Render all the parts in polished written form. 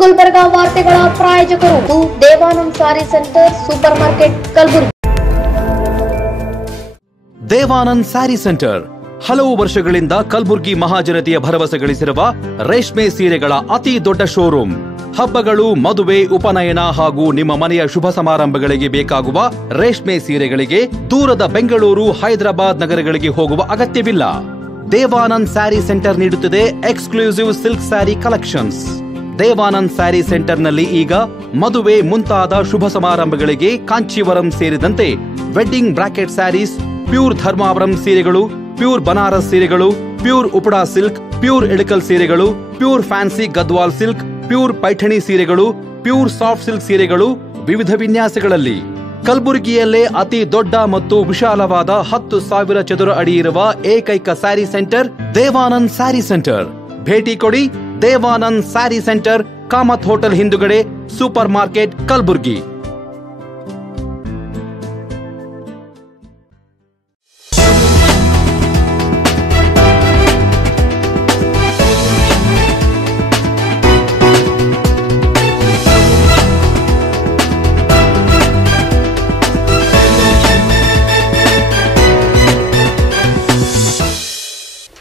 ಗುಲ್ಬರ್ಗಾ ವಾರ್ತೆಗಳ ಪ್ರಾಯೋಜಕರು Devanand sari centre supermarket Kalaburagi. Devanand sari centre ಹಲವು ವರ್ಷಗಳಿಂದ ಕಲಬುರಗಿ ಮಹಾಜನತೆಯ ಭರವಸೆ ಗಳಿಸಿರುವ ರೇಷ್ಮೆ ಸೀರೆಗಳ ಅತಿ ದೊಡ್ಡ ಶೋರೂಮ್. ಹಬ್ಬಗಳು, ಮದುವೆ, ಉಪನಯನ ಹಾಗೂ ನಿಮ್ಮ ಮನೆಯ ಶುಭ ಸಮಾರಂಭಗಳಿಗೆ ಬೇಕಾಗುವ ರೇಷ್ಮೆ ಸೀರೆಗಳಿಗೆ ದೂರದ ಬೆಂಗಳೂರು, ಹೈದರಾಬಾದ್ ನಗರಗಳಿಗೆ ಹೋಗುವ ಅಗತ್ಯವಿಲ್ಲ. ದೇವಾನಂದ್ ಸ್ಯಾರಿ ಸೆಂಟರ್ ನೀಡುತ್ತಿದೆ exclusive silk sari collections. Devanand sari ಸೆಂಟರ್ನಲ್ಲಿ ಈಗ ಮದುವೆ ಮುಂತಾದ ಶುಭ ಸಮಾರಂಭಗಳಿಗೆ ಕಾಂಚೀವರಂ ಸೇರಿದಂತೆ wedding brocade saris, pure Dharmavaram ಸೀರೆಗಳು, ಪ್ಯೂರ್ ಬನಾರಸ್ ಸೀರೆಗಳು, pure Uppada silk, pure Ilkal ಸೀರೆಗಳು, pure fancy Gadwal silk, pure Paithani ಸೀರೆಗಳು, ಪ್ಯೂರ್ ಸಾಫ್ಟ್ ಸಿಲ್ಕ್ ಸೀರೆಗಳು ವಿವಿಧ ವಿನ್ಯಾಸಗಳಲ್ಲಿ. ಕಲಬುರಗಿಯಲ್ಲೇ ಅತಿ ದೊಡ್ಡ ಮತ್ತು ವಿಶಾಲವಾದ 10,000 ಚದುರ ಅಡಿ ಇರುವ ಏಕೈಕ ಸ್ಯಾರಿ ಸೆಂಟರ್ ದೇವಾನಂದ್ ಸ್ಯಾರಿ ಸೆಂಟರ್. ಭೇಟಿ ಕೊಡಿ. ದೇವಾನಂದ್ ಸ್ಯಾರಿ ಸೆಂಟರ್, ಕಾಮತ್ ಹೋಟೆಲ್ ಹಿಂದುಗಡೆ, ಸೂಪರ್ ಮಾರ್ಕೆಟ್, ಕಲಬುರಗಿ.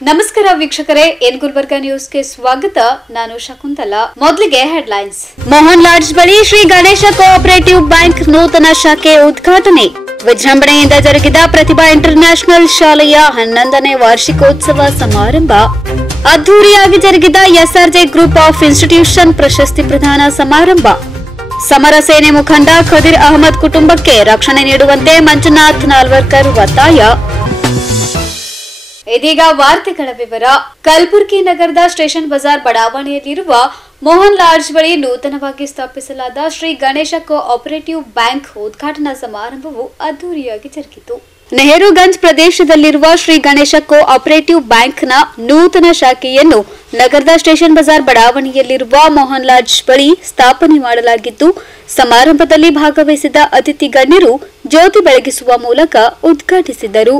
ನಮಸ್ಕಾರ ವೀಕ್ಷಕರೇ, ಎನ್ ಗುಲ್ಬರ್ಗಾ ನ್ಯೂಸ್ಗೆ ಸ್ವಾಗತ. ನಾನು ಶಕುಂತಲಾ. ಮೊದಲಿಗೆ ಹೆಡ್ಲೈನ್ಸ್. ಮೋಹನ್ ಲಾಡ್ಜ್ ಬಳಿ ಶ್ರೀ ಗಣೇಶ ಕೋಆಪರೇಟಿವ್ ಬ್ಯಾಂಕ್ ನೂತನ ಶಾಖೆ ಉದ್ಘಾಟನೆ. ವಿಜೃಂಭಣೆಯಿಂದ ಜರುಗಿದ ಪ್ರತಿಭಾ ಇಂಟರ್ನ್ಯಾಷನಲ್ ಶಾಲೆಯ 11ನೇ ವಾರ್ಷಿಕೋತ್ಸವ ಸಮಾರಂಭ. ಅದ್ದೂರಿಯಾಗಿ ಜರುಗಿದ ಎಸ್ಆರ್ಜೆ ಗ್ರೂಪ್ ಆಫ್ ಇನ್ಸ್ಟಿಟ್ಯೂಷನ್ ಪ್ರಶಸ್ತಿ ಪ್ರದಾನ ಸಮಾರಂಭ. ಸಮರ ಸೇನೆ ಮುಖಂಡ ಖದೀರ್ ಅಹಮದ್ ಕುಟುಂಬಕ್ಕೆ ರಕ್ಷಣೆ ನೀಡುವಂತೆ ಮಂಜುನಾಥ್ ನಾಲ್ವರ್ಕರ್ ಒತ್ತಾಯ. ಇದೀಗ ವಾರ್ತೆಗಳ ವಿವರ. ಕಲಬುರಗಿ ನಗರದ ಸ್ಟೇಷನ್ ಬಜಾರ್ ಬಡಾವಣೆಯಲ್ಲಿರುವ ಮೋಹನ್ ಲಾಡ್ಜ್ ಬಳಿ ನೂತನವಾಗಿ ಸ್ಥಾಪಿಸಲಾದ ಶ್ರೀ ಗಣೇಶ ಕೋಆಪರೇಟಿವ್ ಬ್ಯಾಂಕ್ ಉದ್ಘಾಟನಾ ಸಮಾರಂಭವು ಅದ್ದೂರಿಯಾಗಿ ಜರುಗಿತು. ನೆಹರುಗಂಜ್ ಪ್ರದೇಶದಲ್ಲಿರುವ ಶ್ರೀ ಗಣೇಶ ಕೋಆಪರೇಟಿವ್ ಬ್ಯಾಂಕ್ನ ನೂತನ ಶಾಖೆಯನ್ನು ನಗರದ ಸ್ಟೇಷನ್ ಬಜಾರ್ ಬಡಾವಣೆಯಲ್ಲಿರುವ ಮೋಹನ್ ಲಾಡ್ಜ್ ಬಳಿ ಸ್ಥಾಪನೆ ಮಾಡಲಾಗಿದ್ದು, ಸಮಾರಂಭದಲ್ಲಿ ಭಾಗವಹಿಸಿದ ಅತಿಥಿ ಗಣ್ಯರು ಜ್ಯೋತಿ ಬೆಳಗಿಸುವ ಮೂಲಕ ಉದ್ಘಾಟಿಸಿದರು.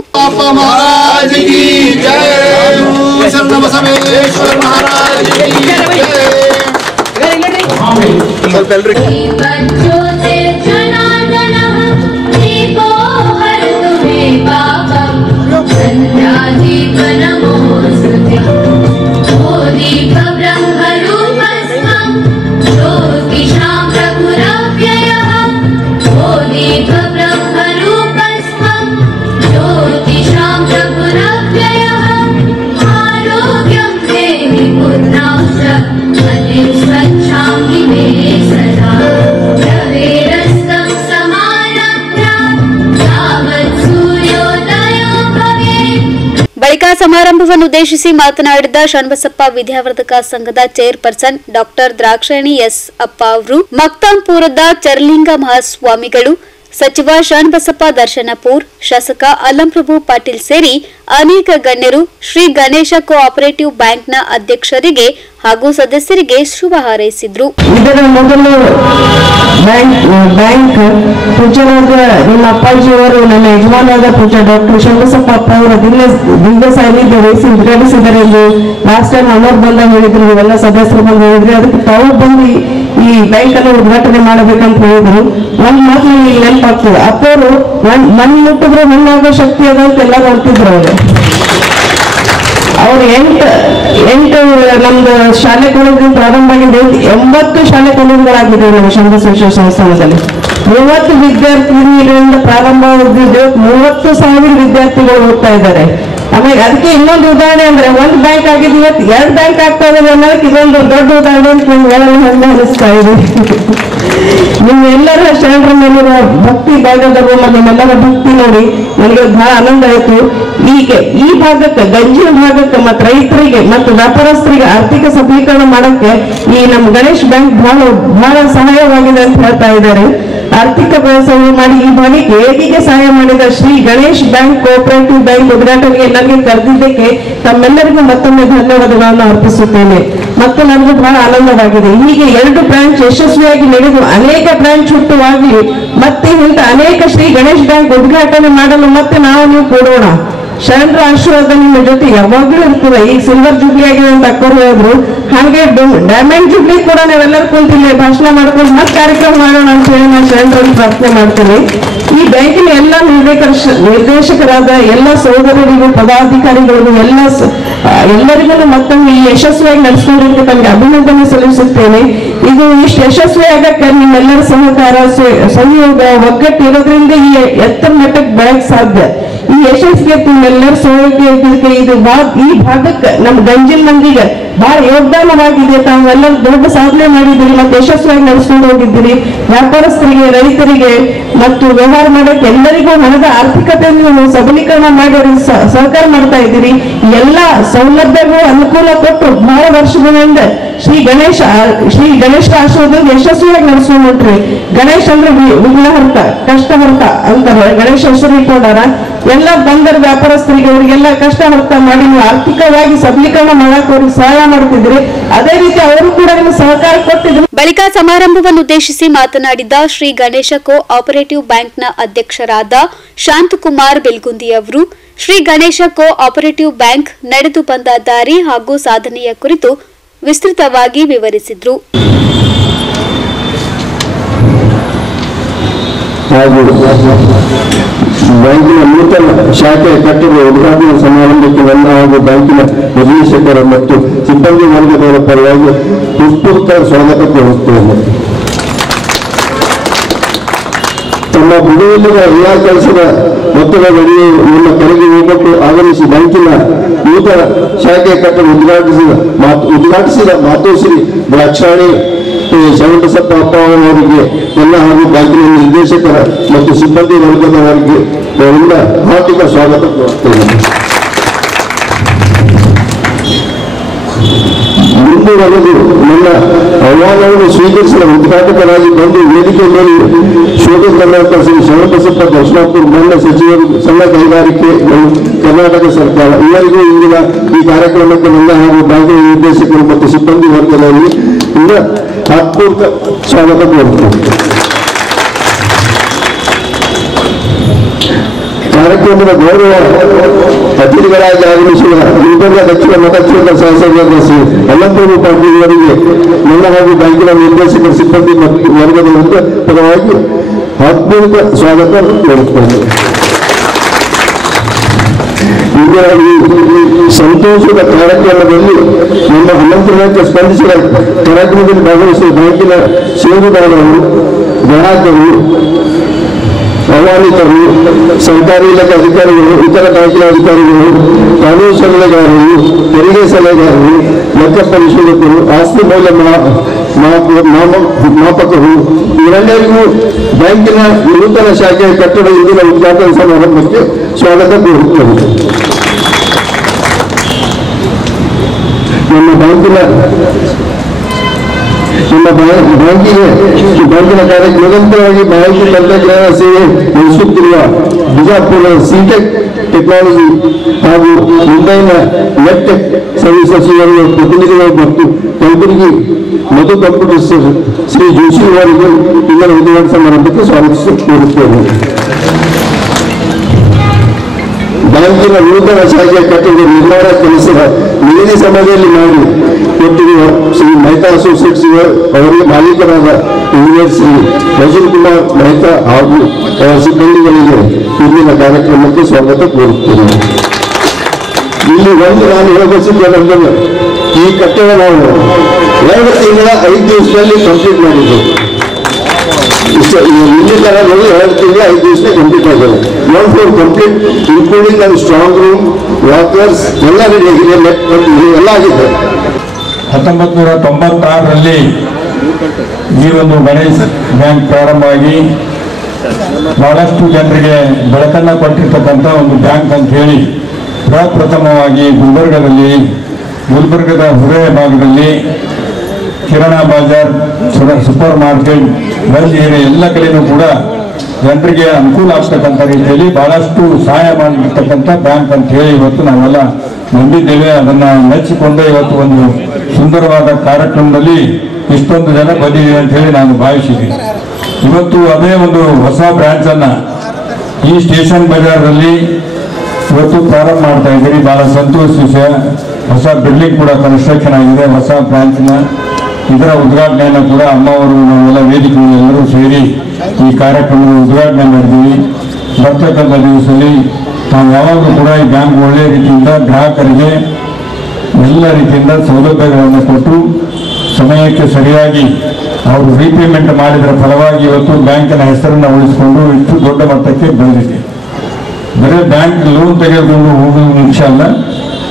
ಬಳಿಕ ಸಮಾರಂಭವನ್ನು ಉದ್ದೇಶಿಸಿ ಮಾತನಾಡಿದ ಶರಣಬಸಪ್ಪ ವಿದ್ಯಾವರ್ಧಕ ಸಂಘದ ಚೇರ್ಪರ್ಸನ್ ಡಾಕ್ಟರ್ ದ್ರಾಕ್ಷಾಯಣಿ ಎಸ್ ಅಪ್ಪ ಅವರು, ಮಕ್ತಾಂಪುರದ ಚರಲಿಂಗ ಮಹಾಸ್ವಾಮಿಗಳು, ಸಚಿವ ಶರಣಬಸಪ್ಪ ದರ್ಶನಪುರ್, ಶಾಸಕ ಅಲ್ಲಂಪ್ರಭು ಪಾಟೀಲ್ ಸೇರಿ ಅನೇಕ ಗಣ್ಯರು ಶ್ರೀ ಗಣೇಶ ಕೋಆಪರೇಟಿವ್ ಬ್ಯಾಂಕ್ನ ಅಧ್ಯಕ್ಷರಿಗೆ ಹಾಗೂ ಸದಸ್ಯರಿಗೆ ಶುಭ ಹಾರೈಸಿದ್ರು. ಇದರ ಮೊದಲು ಬ್ಯಾಂಕ್ ಪೂಜ್ಯರಾದ ನಿಮ್ಮ ಅಪ್ಪಾಜಿಯವರು, ನನ್ನ ಯಜಮಾನರಾದ ಪೂಜ್ಯ ಡಾಕ್ಟರ್ ಶರಣಬಸಪ್ಪ ಅಪ್ಪ ಅವರ ದಿವ್ಯ ಸಾನ್ನಿಧ್ಯ ವಹಿಸಿ ಉದ್ಘಾಟಿಸಿದರೆ ಎಂದು ಲಾಸ್ಟ್ ಟೈಮ್ ಅಮರ್ ಬಂದ ಹೇಳಿದ್ರು, ಇವೆಲ್ಲ ಸದಸ್ಯರು ಬಂದು ಹೇಳಿದ್ರೆ ಅದಕ್ಕೆ ತಾವು ಬಂದು ಈ ಬ್ಯಾಂಕ್ ಅನ್ನು ಉದ್ಘಾಟನೆ ಮಾಡಬೇಕಂತ ಹೇಳಿದ್ರು. ಒಂದ್ ಮಾತು ನನಗೆ ನೆನಪಾಗ್ತದೆ, ಅಪ್ಪವರು ಮಣ್ಣು ಮುಟ್ಟಿದ್ರೆ ಮಣ್ಣಾಗೋ ಶಕ್ತಿ ಅದ ಅಂತ ಎಲ್ಲರೂ ಅಂತಿದ್ರು. ಅವ್ರು ಎಂಟು ನಮ್ದು ಶಾಲೆ ಕಾಲೇಜಿನ ಪ್ರಾರಂಭ ಆಗಿದೆ. 80 ಶಾಲೆ ಕಾಲೇಜುಗಳಾಗಿದ್ದೇವೆ ನಮ್ಮ ಶರಣಬಸವೇಶ್ವರ ಸಂಸ್ಥಾನದಲ್ಲಿ. 30 ವಿದ್ಯಾರ್ಥಿನಿಯರಿಂದ ಪ್ರಾರಂಭವಾಗಿದ್ದು 30,000 ವಿದ್ಯಾರ್ಥಿಗಳು ಓದ್ತಾ ಇದ್ದಾರೆ. ಆಮೇಲೆ ಅದಕ್ಕೆ ಇನ್ನೊಂದು ಉದಾಹರಣೆ ಅಂದ್ರೆ, ಒಂದು ಬ್ಯಾಂಕ್ ಆಗಿದ್ದು ಇವತ್ತು 2 ಬ್ಯಾಂಕ್ ಆಗ್ತಾ ಇದೆ ಅನ್ನೋದಕ್ಕೆ ಇದೊಂದು ದೊಡ್ಡ ಉದಾಹರಣೆ ಅಂತ ನಮ್ಗೆ ಹೇಳಲು ಹೆಮ್ಮೆ ಅನಿಸ್ತಾ ಇದೆ. ನಿಮ್ಮೆಲ್ಲರ ಶರಣರ ಮೇಲಿನ ಭಕ್ತಿ ಭಾಗದವು ಮತ್ತು ನಿಮ್ಮೆಲ್ಲರ ಭಕ್ತಿ ನೋಡಿ ನನಗೆ ಬಹಳ ಆನಂದ ಆಯಿತು. ಈಗ ಈ ಭಾಗಕ್ಕೆ, ಗಂಜಿನ ಭಾಗಕ್ಕೆ ಮತ್ತು ರೈತರಿಗೆ ಮತ್ತು ವ್ಯಾಪಾರಸ್ಥರಿಗೆ ಆರ್ಥಿಕ ಸಬಲೀಕರಣ ಮಾಡಕ್ಕೆ ಈ ನಮ್ಮ ಗಣೇಶ್ ಬ್ಯಾಂಕ್ ಬಹಳ ಸಹಾಯವಾಗಿದೆ ಅಂತ ಹೇಳ್ತಾ ಇದ್ದಾರೆ. ಆರ್ಥಿಕ ವ್ಯವಸ್ಥೆ ಮಾಡಿ ಈ ಭಾಗಕ್ಕೆ ಹೇಗೆ ಸಹಾಯ ಮಾಡಿದ Shri Ganesh bank cooperative bank ಉದ್ಘಾಟನೆಗೆ ನನಗೆ ಕರೆದಿದ್ದಕ್ಕೆ ತಮ್ಮೆಲ್ಲರಿಗೂ ಮತ್ತೊಮ್ಮೆ ಧನ್ಯವಾದಗಳನ್ನು ಅರ್ಪಿಸುತ್ತೇನೆ ಮತ್ತು ನನಗೂ ಬಹಳ ಆನಂದವಾಗಿದೆ. ಹೀಗೆ 2 ಬ್ರಾಂಚ್ ಯಶಸ್ವಿಯಾಗಿ ನಡೆದು ಅನೇಕ ಬ್ರಾಂಚ್ ಹುಟ್ಟುವಾಗಲಿ ಮತ್ತೆ ಇಂಥ ಅನೇಕ ಶ್ರೀ ಗಣೇಶ್ ಬ್ಯಾಂಕ್ ಉದ್ಘಾಟನೆ ಮಾಡಲು ಮತ್ತೆ ನಾವು ನೀವು ಕೊಡೋಣ. ಶರಣರ ಆಶೀರ್ವಾದ ನಿಮ್ಮ ಜೊತೆ ಯಾವಾಗಲೂ ಇರ್ತದೆ. ಈಗ ಸಿಲ್ವರ್ ಜುಬ್ಲಿ ಆಗಿದೆ ಅಂತ ಅಕ್ಕರು ಹೇಳಿದ್ರು, ಹಾಗೆ ಡೈಮಂಡ್ ಜುಬ್ಲಿ ಕೂಡ ನಾವೆಲ್ಲರೂ ಕುಂತಿಲ್ಲ ಭಾಷಣ ಮಾಡ್ಕೊಂಡು ಮತ್ತೆ ಕಾರ್ಯಕ್ರಮ ಮಾಡೋಣ ಅಂತ ಹೇಳಿ ನಾನು ಶರಣರಲ್ಲಿ ಪ್ರಾರ್ಥನೆ ಮಾಡ್ತೇನೆ. ಈ ಬ್ಯಾಂಕಿನ ಎಲ್ಲ ನಿರ್ದೇಶಕರಾದ ಎಲ್ಲ ಸಹೋದರರಿಗೂ ಪದಾಧಿಕಾರಿಗಳಿಗೂ ಎಲ್ಲರಿಗೂ ಮತ್ತೊಮ್ಮೆ ಈ ಯಶಸ್ವಿಯಾಗಿ ನಡೆಸಿಕೊಂಡಿದ್ದಕ್ಕೆ ತಮಗೆ ಅಭಿನಂದನೆ ಸಲ್ಲಿಸುತ್ತೇನೆ. ಇದು ಇಷ್ಟು ಯಶಸ್ವಿ ಆಗಕ್ಕೆ ನಿಮ್ಮೆಲ್ಲರ ಸಹಕಾರ ಸಹಯೋಗ ಒಗ್ಗಟ್ಟು ಇರೋದ್ರಿಂದ ಈ ಎತ್ತರ ಮಟ್ಟಕ್ಕೆ ಬೆಳಕ್ ಸಾಧ್ಯ. ಈ ಯಶಸ್ಸಿಗೆ ನಿಮ್ಮೆಲ್ಲರ ಸಹಯೋಗ ಇದು ಈ ಭಾಗಕ್ಕೆ ನಮ್ಮ ಗಂಜಿನ ಮಂದಿಗೆ ಬಹಳ ಯೋಗದಾನವಾಗಿದೆ. ತಾವೆಲ್ಲರೂ ದೊಡ್ಡ ಸಾಧನೆ ಮಾಡಿದ್ದೀರಿ ಮತ್ತು ಯಶಸ್ವಿಯಾಗಿ ನಡೆಸ್ಕೊಂಡು ಹೋಗಿದ್ದೀರಿ. ವ್ಯಾಪಾರಸ್ಥರಿಗೆ, ರೈತರಿಗೆ ಮತ್ತು ವ್ಯವಹಾರ ಮಾಡಕ್ಕೆ ಎಲ್ಲರಿಗೂ ಹಣದ ಆರ್ಥಿಕತೆಯನ್ನು ಸಬಲೀಕರಣ ಮಾಡಿ ಸಹಕಾರ ಮಾಡ್ತಾ ಇದ್ದೀರಿ. ಎಲ್ಲ ಸೌಲಭ್ಯಗಳು ಅನುಕೂಲ ಕೊಟ್ಟು ಬಹಳ ವರ್ಷಗಳಿಂದ ಶ್ರೀ ಗಣೇಶ ಆಶೀರ್ವಾದದಿಂದ ಯಶಸ್ವಿಯಾಗಿ ನಡೆಸ್ಕೊಂಡು ಹೊಂಟ್ರಿ. ಗಣೇಶ್ ಅಂದ್ರೆ ವಿಘ್ನಹರ್ತ, ಕಷ್ಟಹರ್ತ ಅಂತಾರೆ. ಗಣೇಶ ಹೆಸರು ಇಟ್ಕೊಂಡಾರ. ಎಲ್ಲ ಬಂದರ ವ್ಯಾಪಾರಸ್ಥರಿಗೆ ಅವರಿಗೆಲ್ಲ ಕಷ್ಟ ಹರ್ತ ಮಾಡಿ ನೀವು ಆರ್ಥಿಕವಾಗಿ ಸಬಲೀಕರಣ ಮಾಡಕ್ಕೆ ಅವ್ರಿಗೆ ಸಹಾಯ ಮಾಡ್ತಿದ್ರಿ. ಅದೇ ರೀತಿ ಅವರು ಕೂಡ ನಿಮ್ಮ ಸಹಕಾರ ಕೊಟ್ಟಿದ್ರು. ಬಳಿಕ ಸಮಾರಂಭವನ್ನು ಉದ್ದೇಶಿಸಿ ಮಾತನಾಡಿದ ಶ್ರೀ ಗಣೇಶ ಕೋ ಆಪರೇಟಿವ್ ಬ್ಯಾಂಕ್ನ ಅಧ್ಯಕ್ಷರಾದ ಶಾಂತಕುಮಾರ್ ಬೆಲ್ಗುಂದಿ ಅವರು Shri Ganesha cooperative bank ನಡೆದು ಬಂದ ದಾರಿ ಹಾಗೂ ಸಾಧನೆಯ ಕುರಿತು ವಿಸ್ತೃತವಾಗಿ ವಿವರಿಸಿದರು. ಬ್ಯಾಂಕಿನ ನೂತನ ಶಾಖೆ ಕಟ್ಟಡ ಉದ್ಘಾಟನಾ ಸಮಾರಂಭಕ್ಕೆ ನನ್ನ ಹಾಗೂ ಬ್ಯಾಂಕಿನ ನಿರ್ದೇಶಕರ ಮತ್ತು ಸಿಬ್ಬಂದಿ ವರ್ಗದವರ ಪರವಾಗಿ ಹೃತ್ಪೂರ್ವಕ ಸ್ವಾಗತ ಕೋರುತ್ತೇನೆ. ತಮ್ಮ ಬಿಡುವಿಲ್ಲದ ಎಲ್ಲಾ ಕೆಲಸದ ಮೊತ್ತದ ಬಳಿಯೇ ನಿಮ್ಮ ಕರೆಗೆ ಹೋಗಬೇಕು ಆಗಮಿಸಿ ಬ್ಯಾಂಕಿನ ನೂತನ ಶಾಖೆ ಕಟ್ಟಡ ಉದ್ಘಾಟಿಸಿದ ಮಾತೋಶ್ರೀ ದ್ರಾಕ್ಷಾಣಿ ಶರಣಬಸಪ್ಪ ಅಪ್ಪವರಿಗೆ ಎಲ್ಲ ಹಾಗೂ ಬ್ಯಾಂಕಿನ ನಿರ್ದೇಶಕರ ಮತ್ತು ಸಿಬ್ಬಂದಿ ವರ್ಗದವರಿಗೆ ಅವರಿಂದ ಹಾರ್ದಿಕ ಸ್ವಾಗತ ಕೋರುತ್ತೇನೆ. ಮುಂದುವರೆದು ನನ್ನ ಆಹ್ವಾನವನ್ನು ಸ್ವೀಕರಿಸಿದ ಉದ್ಘಾಟಕರಾಗಿ ಬಂದು ವೇದಿಕೆ ಮೇಲೆ ಶೋಭೆ ಕರ್ನಾಟಕ ಶ್ರೀ ಶರಣಬಸಪ್ಪ ದರ್ಶನಾಪುರ ಮಂಡಲ ಸಚಿವರು, ಸಣ್ಣ ಕೈಗಾರಿಕೆಗಳು, ಕರ್ನಾಟಕ ಸರ್ಕಾರ ಇವರಿಗೂ ಇಂದಿನ ಈ ಕಾರ್ಯಕ್ರಮಕ್ಕೆ ನನ್ನ ಹಾಗೂ ಬ್ಯಾಂಕಿನ ನಿರ್ದೇಶಕರು ಮತ್ತು ಸಿಬ್ಬಂದಿ ವರ್ಗದಲ್ಲಿ ಹೃತ್ಪೂರ್ವಕ ಸ್ವಾಗತ ಕೋರುತ್ತೇನೆ. ಕಾರ್ಯಕ್ರಮದ ಗೌರವ ಅತಿಥಿಗಳಾಗಿ ಆಗಮಿಸಿದ ಗುಲ್ಬರ್ಗ ದಕ್ಷಿಣ ಮತಕ್ಷೇತ್ರ ಶಾಸಕರಾದ ಶ್ರೀ ಅಲ್ಲಂಪೂರು ಪಾಟೀಲ್ ಅವರಿಗೆ ನನ್ನ ಹಾಗೂ ಬ್ಯಾಂಕಿನ ನಿರ್ದೇಶಕರ ಸಿಬ್ಬಂದಿ ಮತ್ತು ವರ್ಗದ ಪರವಾಗಿ ಹೃತ್ಪೂರ್ವಕ ಸ್ವಾಗತ ಕೋರುತ್ತೇನೆ. ಈಗ ಈ ಸಂತೋಷದ ಕಾರ್ಯಕ್ರಮದಲ್ಲಿ ನಮ್ಮ ಆಮಂತ್ರಣಕ್ಕೆ ಸ್ಪಂದಿಸಿದ ಕಾರ್ಯಕ್ರಮದಲ್ಲಿ ಭಾಗವಹಿಸಿದ ಬ್ಯಾಂಕಿನ ಷೇರುದಾರರು, ಗ್ರಾಹಕರು, ಆಹ್ವಾನಿತರು, ಸರ್ಕಾರಿ ಇಲಾಖೆ ಅಧಿಕಾರಿಗಳು, ಇತರ ಬ್ಯಾಂಕಿನ ಅಧಿಕಾರಿಗಳು, ಕಾನೂನು ಸಲಹೆಗಾರರು, ತೆರಿಗೆ ಸಲಹೆಗಾರರು, ಲೆಕ್ಕ ಪರಿಶೋಧಕರು, ಆಸ್ತಿ ಮೌಲ್ಯ ಮಾಪಕರು ಇವರೆಲ್ಲರಿಗೂ ಬ್ಯಾಂಕಿನ ನೂತನ ಶಾಖೆಯ ಕಟ್ಟಡ ಇಂದಿನ ಉದ್ಘಾಟನಾ ಸಮಾರಂಭಕ್ಕೆ ಸ್ವಾಗತ ಕೋರುತ್ತೇವೆ. ನಮ್ಮ ಬ್ಯಾಂಕಿನ ಕಾರ್ಯಕ್ಕೆ ನಿರಂತರವಾಗಿ ಮಾಹಿತಿ ತಂತ್ರಜ್ಞಾನ ಸೇವೆ ನಡೆಸುತ್ತಿರುವ ಬಿಜಾಪುರ ಸಿಟೆಕ್ ಟೆಕ್ನಾಲಜಿ ಹಾಗೂ ಮುಂಬೈನ ನೆಟ್ಟೆಕ್ ಸರ್ವಿಸಸ್ ಇವರ ಪ್ರತಿನಿಧಿಗಳು ಮತ್ತು ಕಲಬುರಗಿ ಮಧು ಕಂಪ್ಯೂಟರ್ಸ್ ಶ್ರೀ ಜೋಶಿ ಅವರಿಗೆ ಇದರ ಉದ್ಘಾಟನಾ ಸಮಾರಂಭಕ್ಕೆ ಸ್ವಾಗತಿಸಿ ಕೋರುತ್ತೇವೆ. ಬ್ಯಾಂಕಿನ ನೂತನ ಶಾಖೆಯ ಕಟ್ಟಡ ನಿರ್ಮಾಣ ಕೆಲಸದ ನಿಗದಿ ಸಮಯದಲ್ಲಿ ಮಾಡಿ ಕೊಟ್ಟಿರುವ ಶ್ರೀ ಮೆಹ್ತಾ ಅಸೋಸಿಯೇಟ್ಸ್ ಅವರಿಗೆ ಮಾಲೀಕರಾದ ಇಂಜಿನಿಯರ್ ಶ್ರೀ ರಜನ್ ಕುಮಾರ್ ಮೆಹ್ತಾ ಹಾಗೂ ಅವರ ಸಿಬ್ಬಂದಿಗಳಿಗೆ ಇಂದಿನ ಕಾರ್ಯಕ್ರಮಕ್ಕೆ ಸ್ವಾಗತ ಕೋರುತ್ತೇನೆ. ಇಲ್ಲಿ ನಾನು ಹೇಳಬಯಸಿದ್ದೇನೆಂದರೆ ಈ ಕಟ್ಟಡ ನಾವು 2 ತಿಂಗಳ 5 ದಿವಸದಲ್ಲಿ ಕಂಪ್ಲೀಟ್ ಮಾಡಿದ್ದೇವೆ. ಇಲ್ಲಿ ತರ 2 ತಿಂಗಳ 5 ದಿವಸ ಕಂಪ್ಲೀಟ್ ಆಗಿದೆ. 1 floor ಕಂಪ್ಲೀಟ್ ಇನ್ಕ್ಲೂಡಿಂಗ್ ನನ್ನ ಸ್ಟ್ರಾಂಗ್ ರೂಮ್, ವಾಕರ್ಸ್ ಎಲ್ಲ ರೆಡಿ ಆಗಿದೆ, ಎಲ್ಲ ಆಗಿದೆ. 1996ರಲ್ಲಿ ಈ ಒಂದು ಗಣೇಶ್ ಬ್ಯಾಂಕ್ ಪ್ರಾರಂಭವಾಗಿ ಬಹಳಷ್ಟು ಜನರಿಗೆ ಬೆಳಕನ್ನು ಕೊಟ್ಟಿರ್ತಕ್ಕಂಥ ಒಂದು ಬ್ಯಾಂಕ್ ಅಂತ ಹೇಳಿ ಪ್ರಪ್ರಥಮವಾಗಿ ಗುಲ್ಬರ್ಗದ ಹೃದಯ ಭಾಗದಲ್ಲಿ Kirana Bazar, supermarket, Ganj area ಎಲ್ಲ ಕಡೆಯೂ ಕೂಡ ಜನರಿಗೆ ಅನುಕೂಲ ಆಗ್ತಕ್ಕಂಥ ರೀತಿಯಲ್ಲಿ ಬಹಳಷ್ಟು ಸಹಾಯ ಮಾಡಿರ್ತಕ್ಕಂಥ ಬ್ಯಾಂಕ್ ಅಂತ ಹೇಳಿ ಇವತ್ತು ನಾವೆಲ್ಲ ನಂಬಿದ್ದೇವೆ. ಅದನ್ನ ಮೆಚ್ಚಿಕೊಂಡೇ ಇವತ್ತು ಒಂದು ಸುಂದರವಾದ ಕಾರ್ಯಕ್ರಮದಲ್ಲಿ ಇಷ್ಟೊಂದು ಜನ ಬಂದಿದೆ ಅಂತ ಹೇಳಿ ನಾನು ಭಾವಿಸಿದ್ದೀನಿ. ಇವತ್ತು ಅದೇ ಒಂದು ಹೊಸ ಬ್ರಾಂಚ್ ಅನ್ನ ಈ ಸ್ಟೇಷನ್ ಬಜಾರ್ನಲ್ಲಿ ಇವತ್ತು ಪ್ರಾರಂಭ ಮಾಡ್ತಾ ಇದ್ದೀರಿ. ಬಹಳ ಸಂತೋಷ ವಿಷಯ. ಹೊಸ ಬಿಲ್ಡಿಂಗ್ ಕೂಡ ಕನ್ಸ್ಟ್ರಕ್ಷನ್ ಆಗಿದೆ, ಹೊಸ ಬ್ರಾಂಚ್ನ. ಇದರ ಉದ್ಘಾಟನೆಯನ್ನು ಕೂಡ ಅಮ್ಮವರು ನಾವೆಲ್ಲ ವೇದಿಕೆಗಳು ಎಲ್ಲರೂ ಸೇರಿ ಈ ಕಾರ್ಯಕ್ರಮದ ಉದ್ಘಾಟನೆ ಮಾಡಿದ್ದೀವಿ. ಬರ್ತಕ್ಕಂಥ ದಿವಸದಲ್ಲಿ ನಾವು ಯಾವಾಗಲೂ ಕೂಡ ಈ ಬ್ಯಾಂಕ್ ಒಳ್ಳೆಯ ರೀತಿಯಿಂದ ಗ್ರಾಹಕರಿಗೆ ಎಲ್ಲ ರೀತಿಯಿಂದ ಸೌಲಭ್ಯಗಳನ್ನು ಕೊಟ್ಟು ಸಮಯಕ್ಕೆ ಸರಿಯಾಗಿ ಅವರು ರೀಪೇಮೆಂಟ್ ಮಾಡಿದರ ಫಲವಾಗಿ ಇವತ್ತು ಬ್ಯಾಂಕಿನ ಹೆಸರನ್ನು ಉಳಿಸಿಕೊಂಡು ಇಷ್ಟು ದೊಡ್ಡ ಮಟ್ಟಕ್ಕೆ ಬೆಳೆದಿದೆ. ಬರೀ ಬ್ಯಾಂಕ್ ಲೋನ್ ತೆಗೆದುಕೊಂಡು ಹೋಗೋದು ಮುಖ್ಯ ಅಲ್ಲ,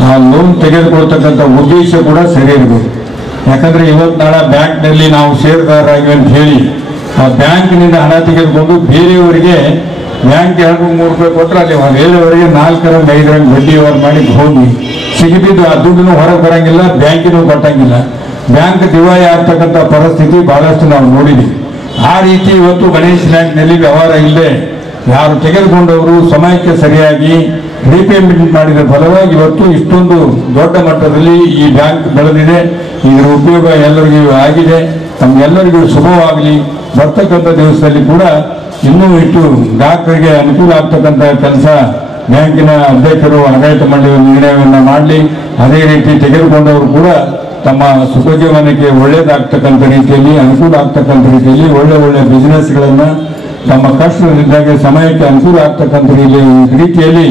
ಆ ಲೋನ್ ತೆಗೆದುಕೊಳ್ತಕ್ಕಂಥ ಉದ್ದೇಶ ಕೂಡ ಸರಿ ಇರಬೇಕು. ಯಾಕಂದ್ರೆ ಇವತ್ತು ನಾಳೆ ಬ್ಯಾಂಕ್ನಲ್ಲಿ ನಾವು ಷೇರುದಾರರಾಗಿ ಅಂತ ಹೇಳಿ ಆ ಬ್ಯಾಂಕಿನಿಂದ ಹಣ ತೆಗೆದುಕೊಂಡು ಬೇರೆಯವರಿಗೆ ಬ್ಯಾಂಕ್ 2-3 ರೂಪಾಯಿ ಕೊಟ್ಟರೆ ಅಲ್ಲಿ ಬೇರೆಯವರಿಗೆ 4-5 ಬಡ್ಡಿ ವ್ಯವಹಾರ ಮಾಡಿ ಹೋಗಿ ಸಿಗಿಬಿದ್ದು ಆ ದುಡ್ಡನ್ನು ಹೊರಗೆ ಬರಂಗಿಲ್ಲ, ಬ್ಯಾಂಕಿನೂ ಕಟ್ಟಂಗಿಲ್ಲ. ಬ್ಯಾಂಕ್ ದಿವಾಳಿ ಆಗ್ತಕ್ಕಂಥ ಪರಿಸ್ಥಿತಿ ಬಹಳಷ್ಟು ನಾವು ನೋಡಿದ್ದೀವಿ. ಆ ರೀತಿ ಇವತ್ತು ಗಣೇಶ್ ಬ್ಯಾಂಕ್ನಲ್ಲಿ ವ್ಯವಹಾರ ಇಲ್ಲದೆ ಯಾರು ತೆಗೆದುಕೊಂಡವರು ಸಮಯಕ್ಕೆ ಸರಿಯಾಗಿ ರೀಪೇಮೆಂಟ್ ಮಾಡಿದ ಫಲವಾಗಿ ಇವತ್ತು ಇಷ್ಟೊಂದು ದೊಡ್ಡ ಮಟ್ಟದಲ್ಲಿ ಈ ಬ್ಯಾಂಕ್ ಬೆಳೆದಿದೆ. ಇದರ ಉಪಯೋಗ ಎಲ್ಲರಿಗೂ ಆಗಿದೆ. ತಮಗೆಲ್ಲರಿಗೂ ಶುಭವಾಗಲಿ. ಬರ್ತಕ್ಕಂಥ ದಿವಸದಲ್ಲಿ ಕೂಡ ಇನ್ನೂ ಇಟ್ಟು ಗ್ರಾಹಕರಿಗೆ ಅನುಕೂಲ ಆಗ್ತಕ್ಕಂಥ ಕೆಲಸ ಬ್ಯಾಂಕಿನ ಅಧ್ಯಕ್ಷರು ಆಡಳಿತ ಮಂಡಳಿ ನಿರ್ಣಯವನ್ನು ಮಾಡಲಿ. ಅದೇ ರೀತಿ ತೆಗೆದುಕೊಂಡವರು ಕೂಡ ತಮ್ಮ ಸುಖಜೀವನಕ್ಕೆ ಒಳ್ಳೆಯದಾಗ್ತಕ್ಕಂಥ ರೀತಿಯಲ್ಲಿ, ಅನುಕೂಲ ಆಗ್ತಕ್ಕಂಥ ರೀತಿಯಲ್ಲಿ ಒಳ್ಳೆ ಬಿಸಿನೆಸ್ಗಳನ್ನು ತಮ್ಮ ಕಷ್ಟದಿಂದಾಗಿ ಸಮಯಕ್ಕೆ ಅನುಕೂಲ ಆಗ್ತಕ್ಕಂಥ ರೀತಿಯಲ್ಲಿ.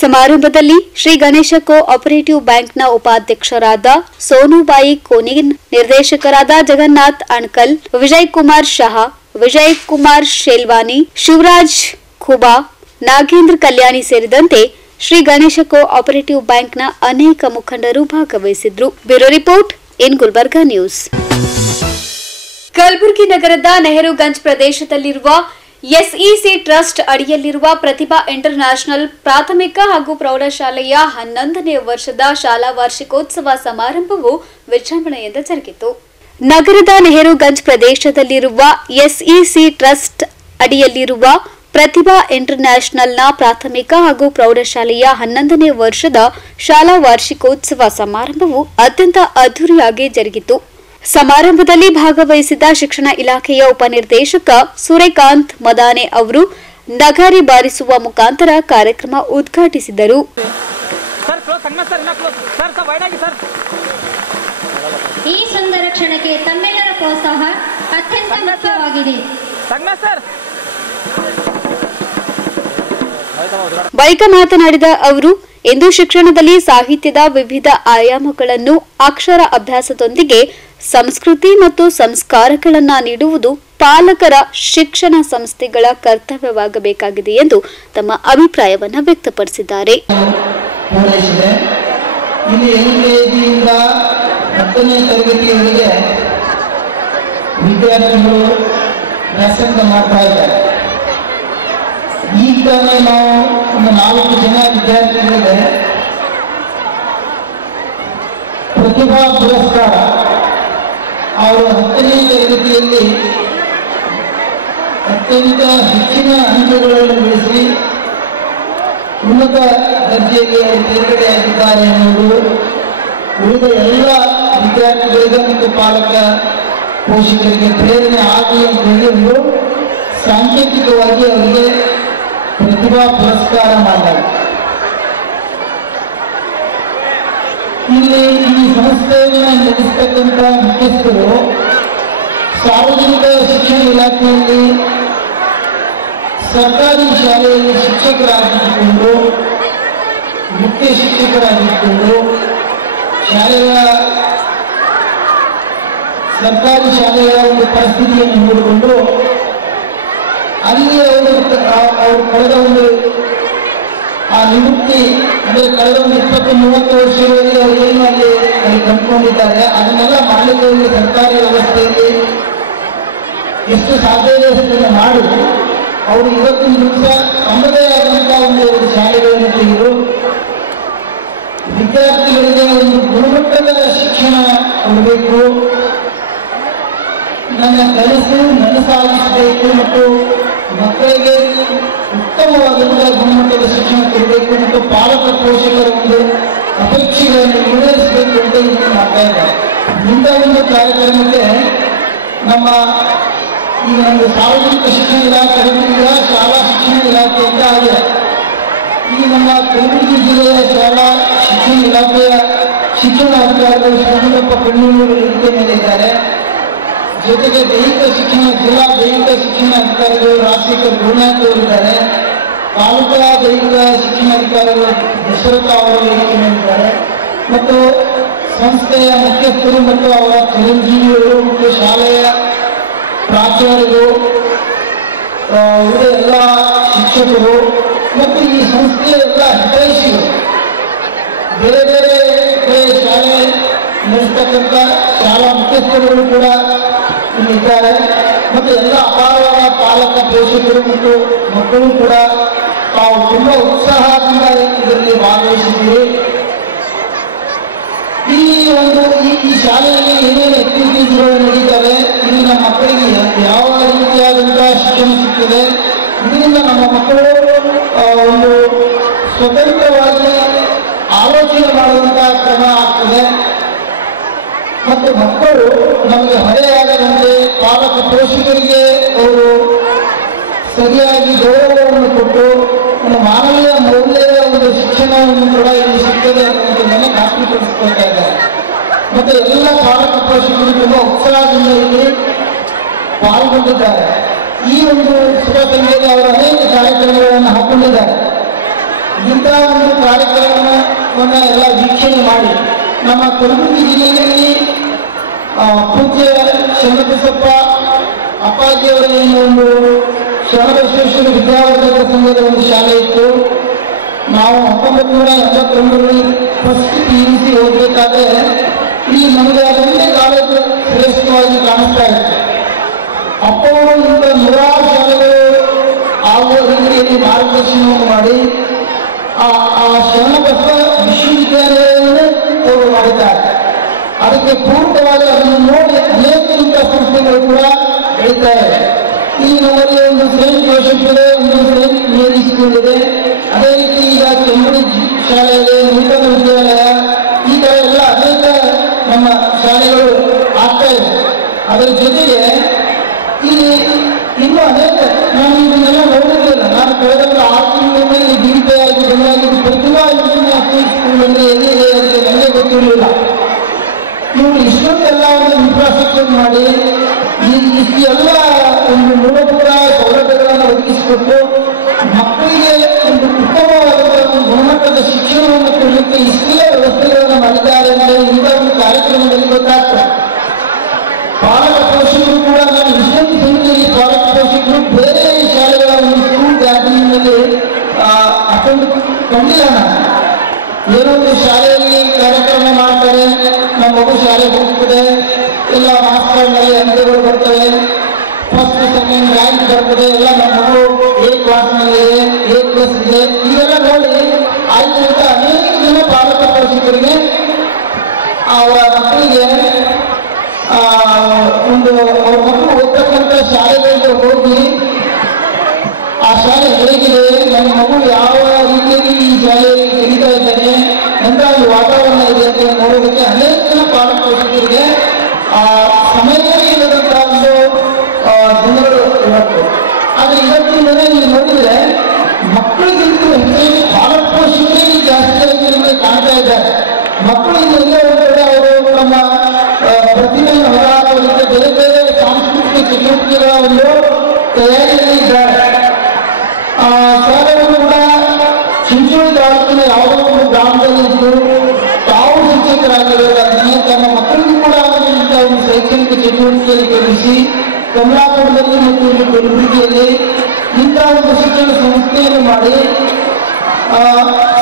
ಸಮಾರಂಭದಲ್ಲಿ ಶ್ರೀ ಗಣೇಶ ಕೋ ಆಪರೇಟಿವ್ ಬ್ಯಾಂಕ್ನ ಉಪಾಧ್ಯಕ್ಷರಾದ ಸೋನುಬಾಯಿ ಕೋನಿನ್, ನಿರ್ದೇಶಕರಾದ ಜಗನ್ನಾಥ್ ಅಣ್ಕಲ್, ವಿಜಯ್ ಕುಮಾರ್ ಶಹಾ, ವಿಜಯ್ ಕುಮಾರ್ ಶೆಲ್ವಾನಿ, ಶಿವರಾಜ್ ಖುಬಾ, ನಾಗೇಂದ್ರ ಕಲ್ಯಾಣಿ ಸೇರಿದಂತೆ ಶ್ರೀ ಗಣೇಶ ಕೋ ಆಪರೇಟಿವ್ ಬ್ಯಾಂಕ್ನ ಅನೇಕ ಮುಖಂಡರು ಭಾಗವಹಿಸಿದ್ರು. Bureau report in Gulbarga news. Kalaburagi ನಗರದ ನೆಹರುಗಂಜ್ ಪ್ರದೇಶದಲ್ಲಿರುವ ಎಸ್ಇಸಿ ಟ್ರಸ್ಟ್ ಅಡಿಯಲ್ಲಿರುವ ಪ್ರತಿಭಾ ಇಂಟರ್ ನ್ಯಾಷನಲ್ ಪ್ರಾಥಮಿಕ ಹಾಗೂ ಪ್ರೌಢಶಾಲೆಯ 11ನೇ ವರ್ಷದ ಶಾಲಾ ವಾರ್ಷಿಕೋತ್ಸವ ಸಮಾರಂಭವು ವಿಜೃಂಭಣೆಯಿಂದ ಜರುಗಿತು. ನಗರದ ನೆಹರುಗಂಜ್ ಪ್ರದೇಶದಲ್ಲಿರುವ ಎಸ್ಇಸಿ ಟ್ರಸ್ಟ್ ಅಡಿಯಲ್ಲಿರುವ ಪ್ರತಿಭಾ ಇಂಟರ್ ನ್ಯಾಷನಲ್ನ ಪ್ರಾಥಮಿಕ ಹಾಗೂ ಪ್ರೌಢಶಾಲೆಯ 11ನೇ ವರ್ಷದ ಶಾಲಾ ವಾರ್ಷಿಕೋತ್ಸವ ಸಮಾರಂಭವು ಅತ್ಯಂತ ಅದ್ದೂರಿಯಾಗಿ ಜರುಗಿತು. ಸಮಾರಂಭದಲ್ಲಿ ಭಾಗವಹಿಸಿದ ಶಿಕ್ಷಣ ಇಲಾಖೆಯ ಉಪನಿರ್ದೇಶಕ ಸೂರ್ಯಕಾಂತ್ ಮದಾನೆ ಅವರು ನಗಾರಿ ಬಾರಿಸುವ ಮುಖಾಂತರ ಕಾರ್ಯಕ್ರಮ ಉದ್ಘಾಟಿಸಿದರು. ಈ ಸುಂದರ ಕ್ಷಣಕ್ಕೆ ತಮ್ಮೆಲ್ಲರ ಪ್ರೋತ್ಸಾಹ ಅತ್ಯಂತ ಮುಖ್ಯವಾಗಿದೆ. ಬಳಿಕ ಮಾತನಾಡಿದ ಅವರು, ಇಂದು ಶಿಕ್ಷಣದಲ್ಲಿ ಸಾಹಿತ್ಯದ ವಿವಿಧ ಆಯಾಮಗಳನ್ನು ಅಕ್ಷರ ಅಭ್ಯಾಸದೊಂದಿಗೆ ಸಂಸ್ಕೃತಿ ಮತ್ತು ಸಂಸ್ಕಾರಗಳನ್ನು ನೀಡುವುದು ಪಾಲಕರ ಶಿಕ್ಷಣ ಸಂಸ್ಥೆಗಳ ಕರ್ತವ್ಯವಾಗಬೇಕಾಗಿದೆ ಎಂದು ತಮ್ಮ ಅಭಿಪ್ರಾಯವನ್ನು ವ್ಯಕ್ತಪಡಿಸಿದ್ದಾರೆ. ಇಲ್ಲಿ ಎಲ್ಕೆಜಿಯಿಂದ 10ನೇ ತರಗತಿಯವರೆಗೆ ವಿದ್ಯಾರ್ಥಿಗಳು ವ್ಯಾಸಂಗ ಮಾಡ್ತಾ ಇದ್ದಾರೆ. ಈಗ ನಾವು ಒಂದು 4 ಜನ ವಿದ್ಯಾರ್ಥಿಗಳಿಗೆ ಪ್ರತಿಭಾ ಪುರಸ್ಕಾರ ಅವರು 10ನೇ ತರಗತಿಯಲ್ಲಿ ಅತ್ಯಂತ ಹೆಚ್ಚಿನ ಅಂಕಗಳನ್ನು ಗಳಿಸಿ ಉನ್ನತ ದರ್ಜೆಗೆ ಅವರು ತೇರ್ಗಡೆಯಾಗಿದ್ದಾರೆ ಎನ್ನುವುದು ಉಳಿದ ಎಲ್ಲ ವಿದ್ಯಾರ್ಥಿಗಳಿಗೆ ಮತ್ತು ಪಾಲಕ ಪೋಷಕರಿಗೆ ಪ್ರೇರಣೆ ಆಗಲಿ ಅಂತ ಹೇಳಿ ಒಂದು ಸಾಂಕೇತಿಕವಾಗಿ ಅವರಿಗೆ ಪ್ರತಿಭಾ ಪುರಸ್ಕಾರ ಮಾಡಿದ್ದಾರೆ. ಇಲ್ಲಿ ಈ ಸಂಸ್ಥೆಯನ್ನು ನಡೆಸತಕ್ಕಂಥ ಮುಖ್ಯಸ್ಥರು ಸಾರ್ವಜನಿಕ ಶಿಕ್ಷಣ ಇಲಾಖೆಯಲ್ಲಿ ಸರ್ಕಾರಿ ಶಾಲೆಯಲ್ಲಿ ಶಿಕ್ಷಕರಾಗಿದ್ದುಕೊಂಡು ಮುಖ್ಯ ಶಿಕ್ಷಕರಾಗಿದ್ದುಕೊಂಡು ಶಾಲೆಯ ಸರ್ಕಾರಿ ಶಾಲೆಯ ಒಂದು ಪರಿಸ್ಥಿತಿಯನ್ನು ನೋಡಿಕೊಂಡು ಅಲ್ಲಿ ಅವರು ಕಳೆದ ಒಂದು ಆ ನಿವೃತ್ತಿ ಅಂದರೆ ಕಳೆದ ಒಂದು 20-30 ವರ್ಷಗಳಲ್ಲಿ ಅವರು ಏನು ಅಲ್ಲಿ ಕಂಡುಕೊಂಡಿದ್ದಾರೆ ಅದನ್ನೆಲ್ಲ ಮಾಡಲಿಕ್ಕೆ ಸರ್ಕಾರಿ ವ್ಯವಸ್ಥೆಯಲ್ಲಿ ಎಷ್ಟು ಸಾಧ್ಯ ಇದೆ ಅಷ್ಟನ್ನು ಮಾಡಿ ಅವರು ಇವತ್ತಿನ ದಿವಸ ತಮ್ಮದೇ ಆದಂತಹ ಒಂದು ಶಾಲೆಗಳನ್ನು ತೆಗೆದು ವಿದ್ಯಾರ್ಥಿಗಳಿಗೆ ಒಂದು ಗುಣಮಟ್ಟದ ಶಿಕ್ಷಣ ಕೊಡಬೇಕು, ನನ್ನ ಕನಸು ನನಸಾಗಿಸಬೇಕು ಮತ್ತು ಮಕ್ಕಳಿಗೆ ಉತ್ತಮವಾದಂತಹ ಗುಣಮಟ್ಟದ ಶಿಕ್ಷಣ ಕೊಡಬೇಕು ಮತ್ತು ಪಾಲಕ ಪೋಷಕರ ಒಂದು ಅಪೇಕ್ಷೆಗಳನ್ನು ಈಡೇರಿಸಬೇಕು ಅಂತ ಇದನ್ನು ಮಾಡ್ತಾ ಇದ್ದಾರೆ. ಇಂಥ ಒಂದು ಕಾರ್ಯಕ್ರಮಕ್ಕೆ ನಮ್ಮ ಈಗ ನಮ್ಮದು ಸಾರ್ವಜನಿಕ ಶಿಕ್ಷಣ ಇಲಾಖೆ ಶಾಲಾ ಶಿಕ್ಷಣ ಇಲಾಖೆಯಿಂದ ಆಗಿದೆ. ಈ ನಮ್ಮ ಕಲಬುರಗಿ ಜಿಲ್ಲೆಯ ಶಾಲಾ ಶಿಕ್ಷಣ ಇಲಾಖೆಯ ಶಿಕ್ಷಣ ಅಧಿಕಾರಿಗಳು ಶ್ರೀನಿವಾಸ ಕಣ್ಣೂರು ವೇದಿಕೆ ಮೇಲೆ ಇದ್ದಾರೆ. ಜೊತೆಗೆ ದೈಹಿಕ ಶಿಕ್ಷಣ ಜಿಲ್ಲಾ ದೈಹಿಕ ಶಿಕ್ಷಣ ಅಧಿಕಾರಿಗಳು ರಾಜಶೇಖರ್ ಗುರುನಾಥ್ ಅವರಿದ್ದಾರೆ. ತಾಲೂಕಾ ದೈಹಿಕ ಶಿಕ್ಷಣಾಧಿಕಾರಿಗಳು ದಶರಥ ಅವರು ವೇದಿಕೆ ಮೇಲಿದ್ದಾರೆ. ಮತ್ತು ಸಂಸ್ಥೆಯ ಮುಖ್ಯಸ್ಥರು ಮತ್ತು ಅವರ ಚಿರಂಜೀವಿಗಳು ಮತ್ತು ಶಾಲೆಯ ಪ್ರಾಚಾರ್ಯರು, ಎಲ್ಲ ಶಿಕ್ಷಕರು ಮತ್ತು ಈ ಸಂಸ್ಥೆಯ ಎಲ್ಲ ಹಿತೈಷಿಗಳು, ಬೇರೆ ಬೇರೆ ಶಾಲೆ ನಡೆಸ್ತಕ್ಕಂಥ ಶಾಲಾ ಮುಖ್ಯಸ್ಥರುಗಳು ಕೂಡ ಇಲ್ಲಿದ್ದಾರೆ. ಮತ್ತು ಎಲ್ಲ ಅಪಾರವಾದ ಪಾಲಕ ಪೋಷಕರು ಮತ್ತು ಮಕ್ಕಳು ಕೂಡ ತಾವು ತುಂಬ ಉತ್ಸಾಹದಿಂದ ಇದರಲ್ಲಿ ಭಾಗವಹಿಸಿದ್ದೀರಿ. ಈ ಶಾಲೆಯಲ್ಲಿ ಏನೇನು ಆಕ್ಟಿವಿಟೀಸ್ಗಳು ನಡೀತವೆ, ಇಲ್ಲಿನ ಮಕ್ಕಳಿಗೆ ಯಾವ ರೀತಿಯಾದಂತಹ ಶಿಕ್ಷಣ ಸಿಗ್ತದೆ, ಇದರಿಂದ ನಮ್ಮ ಮಕ್ಕಳು ಒಂದು ಸ್ವತಂತ್ರವಾಗಿ ಆಲೋಚನೆ ಮಾಡುವಂತಹ ಕ್ರಮ ಆಗ್ತದೆ. ಮತ್ತು ಮಕ್ಕಳು ನಮಗೆ ಹೊರೆಯಾಗದಂತೆ ಪಾಲಕ ಪೋಷಕರಿಗೆ ಅವರು ಸರಿಯಾಗಿ ಗೌರವವನ್ನು ಕೊಟ್ಟು ಒಂದು ಮಾನವೀಯ ಮೌಲ್ಯದ ಒಂದು ಶಿಕ್ಷಣವನ್ನು ಕೂಡ ಇಲ್ಲಿ ಸಿಗ್ತದೆ ಅನ್ನುವುದನ್ನು ಖಾತ್ರಿಪಡಿಸಿಕೊಳ್ತಾ ಇದ್ದಾರೆ. ಮತ್ತು ಎಲ್ಲ ಪಾಲಕ ಪೋಷಕರು ತುಂಬ ಉತ್ಸಾಹದಿಂದ ಇಲ್ಲಿ ಪಾಲ್ಗೊಂಡಿದ್ದಾರೆ. ಈ ಒಂದು ಶುಭ ಸಂಖ್ಯೆಯಲ್ಲಿ ಅವರು ಅನೇಕ ಕಾರ್ಯಕ್ರಮಗಳನ್ನು ಹಾಕೊಂಡಿದ್ದಾರೆ. ಇಂತಹ ಒಂದು ಕಾರ್ಯಕ್ರಮವನ್ನು ಎಲ್ಲ ವೀಕ್ಷಣೆ ಮಾಡಿ ನಮ್ಮ ಕಲಬುರಗಿ ಜಿಲ್ಲೆಯಲ್ಲಿ ಪೂಜ್ಯ ಶರಣಬಸಪ್ಪ ಅಪ್ಪಾಜಿಯವರ ಏನು ಒಂದು ಶರಣಬಸವೇಶ್ವರ ವಿದ್ಯಾವರ್ಧಕ ಸಂಘದ ಒಂದು ಶಾಲೆ ಇತ್ತು. ನಾವು 1982ರಲ್ಲಿ ಫಸ್ಟ್ PUC ಹೋಗಬೇಕಾದ್ರೆ ಇಲ್ಲಿ ನಮಗೆ ಅದೊಂದೇ ಕಾಲೇಜು ಶ್ರೇಷ್ಠವಾಗಿ ಕಾಣಿಸ್ತಾ ಇತ್ತು. ಅಪ್ಪವರು ಇಂಥ 100 ಶಾಲೆಗಳು ಆಗುವ ರೀತಿಯಲ್ಲಿ ಮಾರ್ಗದರ್ಶನವನ್ನು ಮಾಡಿ ಆ ಶರಣಬಸವ ವಿಶ್ವವಿದ್ಯಾಲಯವನ್ನೇ ಅವರು ಮಾಡಿದ್ದಾರೆ. ಅದಕ್ಕೆ ಪೂರಕವಾಗಿ ಅದನ್ನು ನೋಡಿ ಅನೇಕ ಇಂಥ ಸಂಸ್ಥೆಗಳು ಕೂಡ ಬೆಳೀತಾ ಇದೆ. ಇಲ್ಲಿ ನಮ್ಮಲ್ಲಿ ಒಂದು ಸೇಂಟ್ ಜೋಸೆಫ್ ಇದೆ, ಒಂದು ಸೇಂಟ್ ಮೇರಿ ಸ್ಕೂಲ್ ಇದೆ. ಅದೇ ರೀತಿ ಈಗ ಕೇಂಬ್ರಿಡ್ಜ್ ಶಾಲೆ ಇದೆ, ನೂತನ ವಿದ್ಯಾಲಯ, ಈ ಥರ ಎಲ್ಲ ಅನೇಕ ನಮ್ಮ ಶಾಲೆಗಳು ಆಗ್ತಾ ಇದೆ. ಅದರ ಜೊತೆಗೆ ಇಲ್ಲಿ ಇನ್ನೂ ಅನೇಕ ನಾನು ಇದನ್ನೆಲ್ಲ ನೋಡಿರಲಿಲ್ಲ. ನಾನು ಕಳೆದ 6 ತಿಂಗಳಿಂದ ಇಲ್ಲಿ ಬೀಳ್ತೆಯಾಗಿ ಬಂದಾಗಿದ್ದು ಪ್ರತಿಭಾ ಇಂಟರ್ನ್ಯಾಷನಲ್ ಸ್ಕೂಲಲ್ಲಿ ಎಲ್ಲಿದೆ ಅಂತ ನನಗೆ ಗೊತ್ತಿರಲಿಲ್ಲ. ಇವರು ಇಷ್ಟೊಂದೆಲ್ಲ ಒಂದು ಇನ್ಫ್ರಾಸ್ಟ್ರಕ್ಚರ್ ಮಾಡಿ ಇಷ್ಟೆಲ್ಲ ಒಂದು ಮೂಲಭೂತ ಸೌಲಭ್ಯಗಳನ್ನು ಒದಗಿಸಿಕೊಟ್ಟು ಮಕ್ಕಳಿಗೆ ಒಂದು ಉತ್ತಮವಾದಂತಹ ಒಂದು ಗುಣಮಟ್ಟದ ಶಿಕ್ಷಣವನ್ನು ಕೊಡಲಿಕ್ಕೆ ಇಷ್ಟೆಲ್ಲ ವ್ಯವಸ್ಥೆಗಳನ್ನು ಮಾಡಿದ್ದಾರೆ ಅಂದರೆ ಇಂಥ ಒಂದು ಕಾರ್ಯಕ್ರಮದಲ್ಲಿ ಗೊತ್ತಾಗ್ತದೆ. ಪಾಲಕ ಪೋಷಕರು ಕೂಡ ನಾನು ಇಷ್ಟೊಂದು ಸಂಖ್ಯೆಯಲ್ಲಿ ಪಾಲಕ ಪೋಷಕರು ಬೇರೆ ಶಾಲೆಗಳ ಒಂದು ಸ್ಕೂಲ್ ಗ್ಯಾದರಿಂಗ್ನಲ್ಲಿ ಅಷ್ಟೊಂದು ಕಂಡಿಲ್ಲ. ನಾನು ಏನೋ ಒಂದು ಶಾಲೆಯಲ್ಲಿ ಕಾರ್ಯಕ್ರಮ ಮಾಡ್ತಾರೆ, ನಮ್ಮ ಮಗು ಶಾಲೆಗೆ ಹೋಗ್ತದೆ, ಎಲ್ಲ ಮಾಸ್ಟರ್ನಲ್ಲಿ ಅಂಕಗಳು ಬರ್ತವೆ, ಫಸ್ಟ್ ಸೆಕೆಂಡ್ ರ್ಯಾಂಕ್ ಬರ್ತದೆ, ಎಲ್ಲ ನಮ್ಮ ಮಗು A ಕ್ಲಾಸ್ನಲ್ಲಿ A+ ಇದೆ, ಇವೆಲ್ಲ ನೋಡಿ ಆಯ್ತು ಅಂತ ಅನೇಕ ಜನ ಪಾಲಕ ಪೋಷಕರಿಗೆ ಅವರ ಮಕ್ಕಳಿಗೆ ಒಂದು ಅವ್ರ ಮಕ್ಕಳು ಓದ್ತಕ್ಕಂಥ ಶಾಲೆಗಳಿಗೆ ಹೋಗಿ ಆ ಶಾಲೆ ಹೇಗಿದೆ, ನನ್ನ ಮಗು ಯಾವ ರೀತಿಯಲ್ಲಿ ಈ ಶಾಲೆಯಲ್ಲಿ ಕಲಿತಾ ಇದ್ದಾನೆ, ಎಂಥ ಒಂದು ವಾತಾವರಣ ಇದೆ ಅಂತ ನೋಡೋದಕ್ಕೆ ಅನೇಕ ಜನ ಪಾಲಕ ಪೋಷಕರಿಗೆ ಸಮಯವೇ ಇಲ್ಲದಂತಹ ಒಂದು ದಿನಗಳು ಇವತ್ತು. ಆದರೆ ಇವತ್ತಿನ ನೀವು ನೋಡಿದ್ರೆ ಮಕ್ಕಳಿಗಿಂತ ಹೆಚ್ಚಾಗಿ ಪಾಲಕ ಪೋಷಕರಿಗೆ ಜಾಸ್ತಿಯಾಗಿ ಕಾಣ್ತಾ ಇದ್ದಾರೆ. ಮಕ್ಕಳು ಎಲ್ಲೋ ಒಂದು ಕಡೆ ಅವರು ನಮ್ಮ ಪ್ರತಿಮೆಯನ್ನು ಹೊರಹಾಕುವಂತೆ ಬೇರೆ ಬೇರೆ ಸಾಂಸ್ಕೃತಿಕ ಚಟುವಟಿಕೆಗಳ ಒಂದು ತಯಾರಿಯಲ್ಲಿ ಇದ್ದಾರೆ. ಶಾಲೆಗಳು ಕೂಡ ಚಿಂಚೋಳಿ ತಾಲೂಕಿನ ಯಾವುದೋ ಒಂದು ಗ್ರಾಮದಲ್ಲಿ ಇದ್ದು ತಾವು ಶಿಕ್ಷಕರಾಗಿರೋದಾಗಿ ತಮ್ಮ ಮಕ್ಕಳಿಗೂ ಕೂಡ ಇಂಥ ಒಂದು ಶೈಕ್ಷಣಿಕ ಚಟುವಟಿಕೆಯಲ್ಲಿ ತೊಡಗಿಸಿ ಕಮಲಾಪುರದಲ್ಲಿ ಮತ್ತು ಇಲ್ಲಿ ಕಲಬುರಗಿಯಲ್ಲಿ ಇಂಥ ಒಂದು ಶಿಕ್ಷಣ ಸಂಸ್ಥೆಯನ್ನು ಮಾಡಿ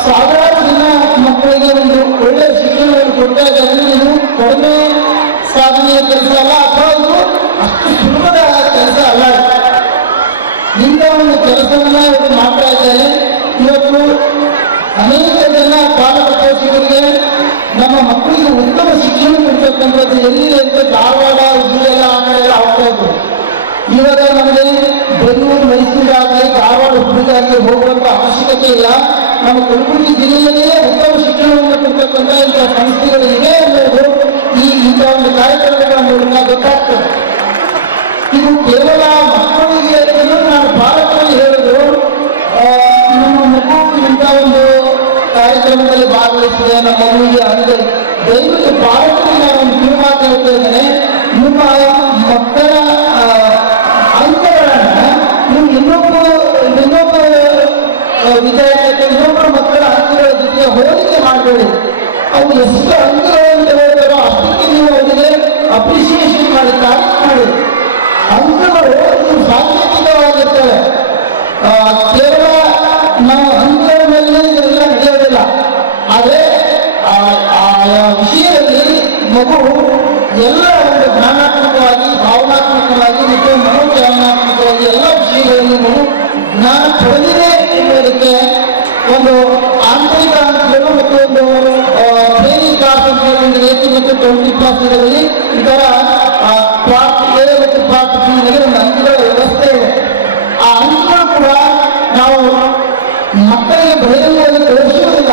ಸಾವಿರಾರು ಜನ ಮಕ್ಕಳಿಗೆ ಒಂದು ಒಳ್ಳೆಯ ಶಿಕ್ಷಣವನ್ನು ಕೊಡ್ತಾ ಇದ್ದಾರೆ. ಇದು ಕಡಿಮೆ ಸಾಧನೆಯ ಕೆಲಸ ಅಲ್ಲ, ಅಥವಾ ಇದು ಅಷ್ಟು ಸುಲಭದ ಕೆಲಸ ಅಲ್ಲ. ಇಂಥ ಒಂದು ಕೆಲಸವನ್ನ ಇವರು ಮಾಡ್ತಾ ಇದ್ದಾರೆ. ಇವತ್ತು ಅನೇಕ ಜನ ಪಾಲಕ ಪೋಷಕರಿಗೆ ನಮ್ಮ ಮಕ್ಕಳಿಗೆ ಉತ್ತಮ ಶಿಕ್ಷಣ ಕೊಡ್ತಕ್ಕಂಥದ್ದು ಎಲ್ಲಿದೆ ಅಂತ ಧಾರವಾಡ ಹುಬ್ಬಳ್ಳಿಯೆಲ್ಲ ಆ ಕಡೆ ಎಲ್ಲ ಆಗ್ತಾ ಇದ್ರು. ಇವಾಗ ನಮಗೆ ಬೆಂಗಳೂರು ಮೈಸೂರಾಗಲಿ ಧಾರವಾಡ ಹುಬ್ಬಳ್ಳಿಗಾಗಲಿ ಹೋಗುವಂಥ ಅವಶ್ಯಕತೆ ಇಲ್ಲ. ನಮ್ಮ ಕಲಬುರಗಿ ಜಿಲ್ಲೆಯಲ್ಲಿಯೇ ಉತ್ತಮ ಶಿಕ್ಷಣವನ್ನು ಕೊಡ್ತಕ್ಕಂಥ ಇಂಥ ಸಂಸ್ಥೆಗಳು ಇದೆ ಅನ್ನೋದು ಇಂಥ ಒಂದು ಕಾರ್ಯಕ್ರಮಗಳ ಮೂಲಕ ಗೊತ್ತಾಗ್ತದೆ. ಇದು ಕೇವಲ ಮಕ್ಕಳಿಗೆ ನಾನು ಪಾಲಕರಲ್ಲಿ ಹೇಳಿದ್ರು, ನಮ್ಮ ಮಗು ಇಂಥ ಇಂಥ ಒಂದು ಕಾರ್ಯಕ್ರಮದಲ್ಲಿ ಭಾಗವಹಿಸಿದೆ ನಮ್ಮ ಮಗುವಿಗೆ ಅಂದರೆ ದಯವಿಟ್ಟು ಭಾರತದಲ್ಲಿ ನಾನು ಒಂದು ಕಿರುಮಾತು ಹೇಳ್ತಾ ಇದ್ದೇನೆ. ನಿಮ್ಮ ಮಕ್ಕಳ ಅಂಕಗಳನ್ನು ನೀವು ಇನ್ನೊಬ್ಬ ವಿದ್ಯಾರ್ಥಿ ಇನ್ನೊಬ್ಬರ ಮಕ್ಕಳ ಅಂಕಗಳ ಜೊತೆಗೆ ಹೋಲಿಕೆ ಮಾಡಬೇಡಿ. ಅವ್ರು ಎಷ್ಟು ಅಂಕಗಳನ್ನು ತಗೊಳ್ತಾರೋ ಅಷ್ಟಕ್ಕೆ ನೀವು ಅವರಿಗೆ ಅಪ್ರಿಸಿಯೇಷನ್ ಮಾಡಿ ತಾರೀಫ್ ಮಾಡಿ. ಅಂಕಗಳು ನೀವು ಸಾಂಕೇತಿಕವಾಗಿರ್ತವೆ. ಕೇವಲ ನಾವು ಅಂಕಗಳ ಮೇಲೆ ಇದೆಲ್ಲ ನಡೆಯೋದಿಲ್ಲ. ಆದರೆ ಆ ವಿಷಯದಲ್ಲಿ ಮಗು ಎಲ್ಲ ಒಂದು ಜ್ಞಾನಾತ್ಮಕವಾಗಿ ಭಾವನಾತ್ಮಕವಾಗಿ ಮತ್ತು ಮನೋಚಾಲನಾತ್ಮಕವಾಗಿ ಎಲ್ಲ ವಿಷಯಗಳಲ್ಲಿ ಮಗು ಜ್ಞಾನ ಪಡೆದಿದೆ ಎನ್ನುವುದಕ್ಕೆ ಒಂದು ಆಂತರಿಕ ಅಂಕಗಳು ಮತ್ತು ಒಂದು ಟ್ರೈನಿಂಗ್ ಕ್ಲಾಸ್ ಅಂತ ಒಂದು 80 ಮತ್ತು 20 ಕ್ಲಾಸ್ಗಳಲ್ಲಿ ಈ ಥರ ಪಾರ್ಟ್ ಎ ಮತ್ತು ಪಾರ್ಟ್ ಬಿ ನಲ್ಲಿ ಒಂದು ಅಂಕಗಳ ವ್ಯವಸ್ಥೆ ಇದೆ. ಆ ಅಂಕಗಳು ಕೂಡ ನಾವು ಮಕ್ಕಳಿಗೆ ಬಹಿರಂಗವಾಗಿ ತೋರಿಸುವುದಿಲ್ಲ,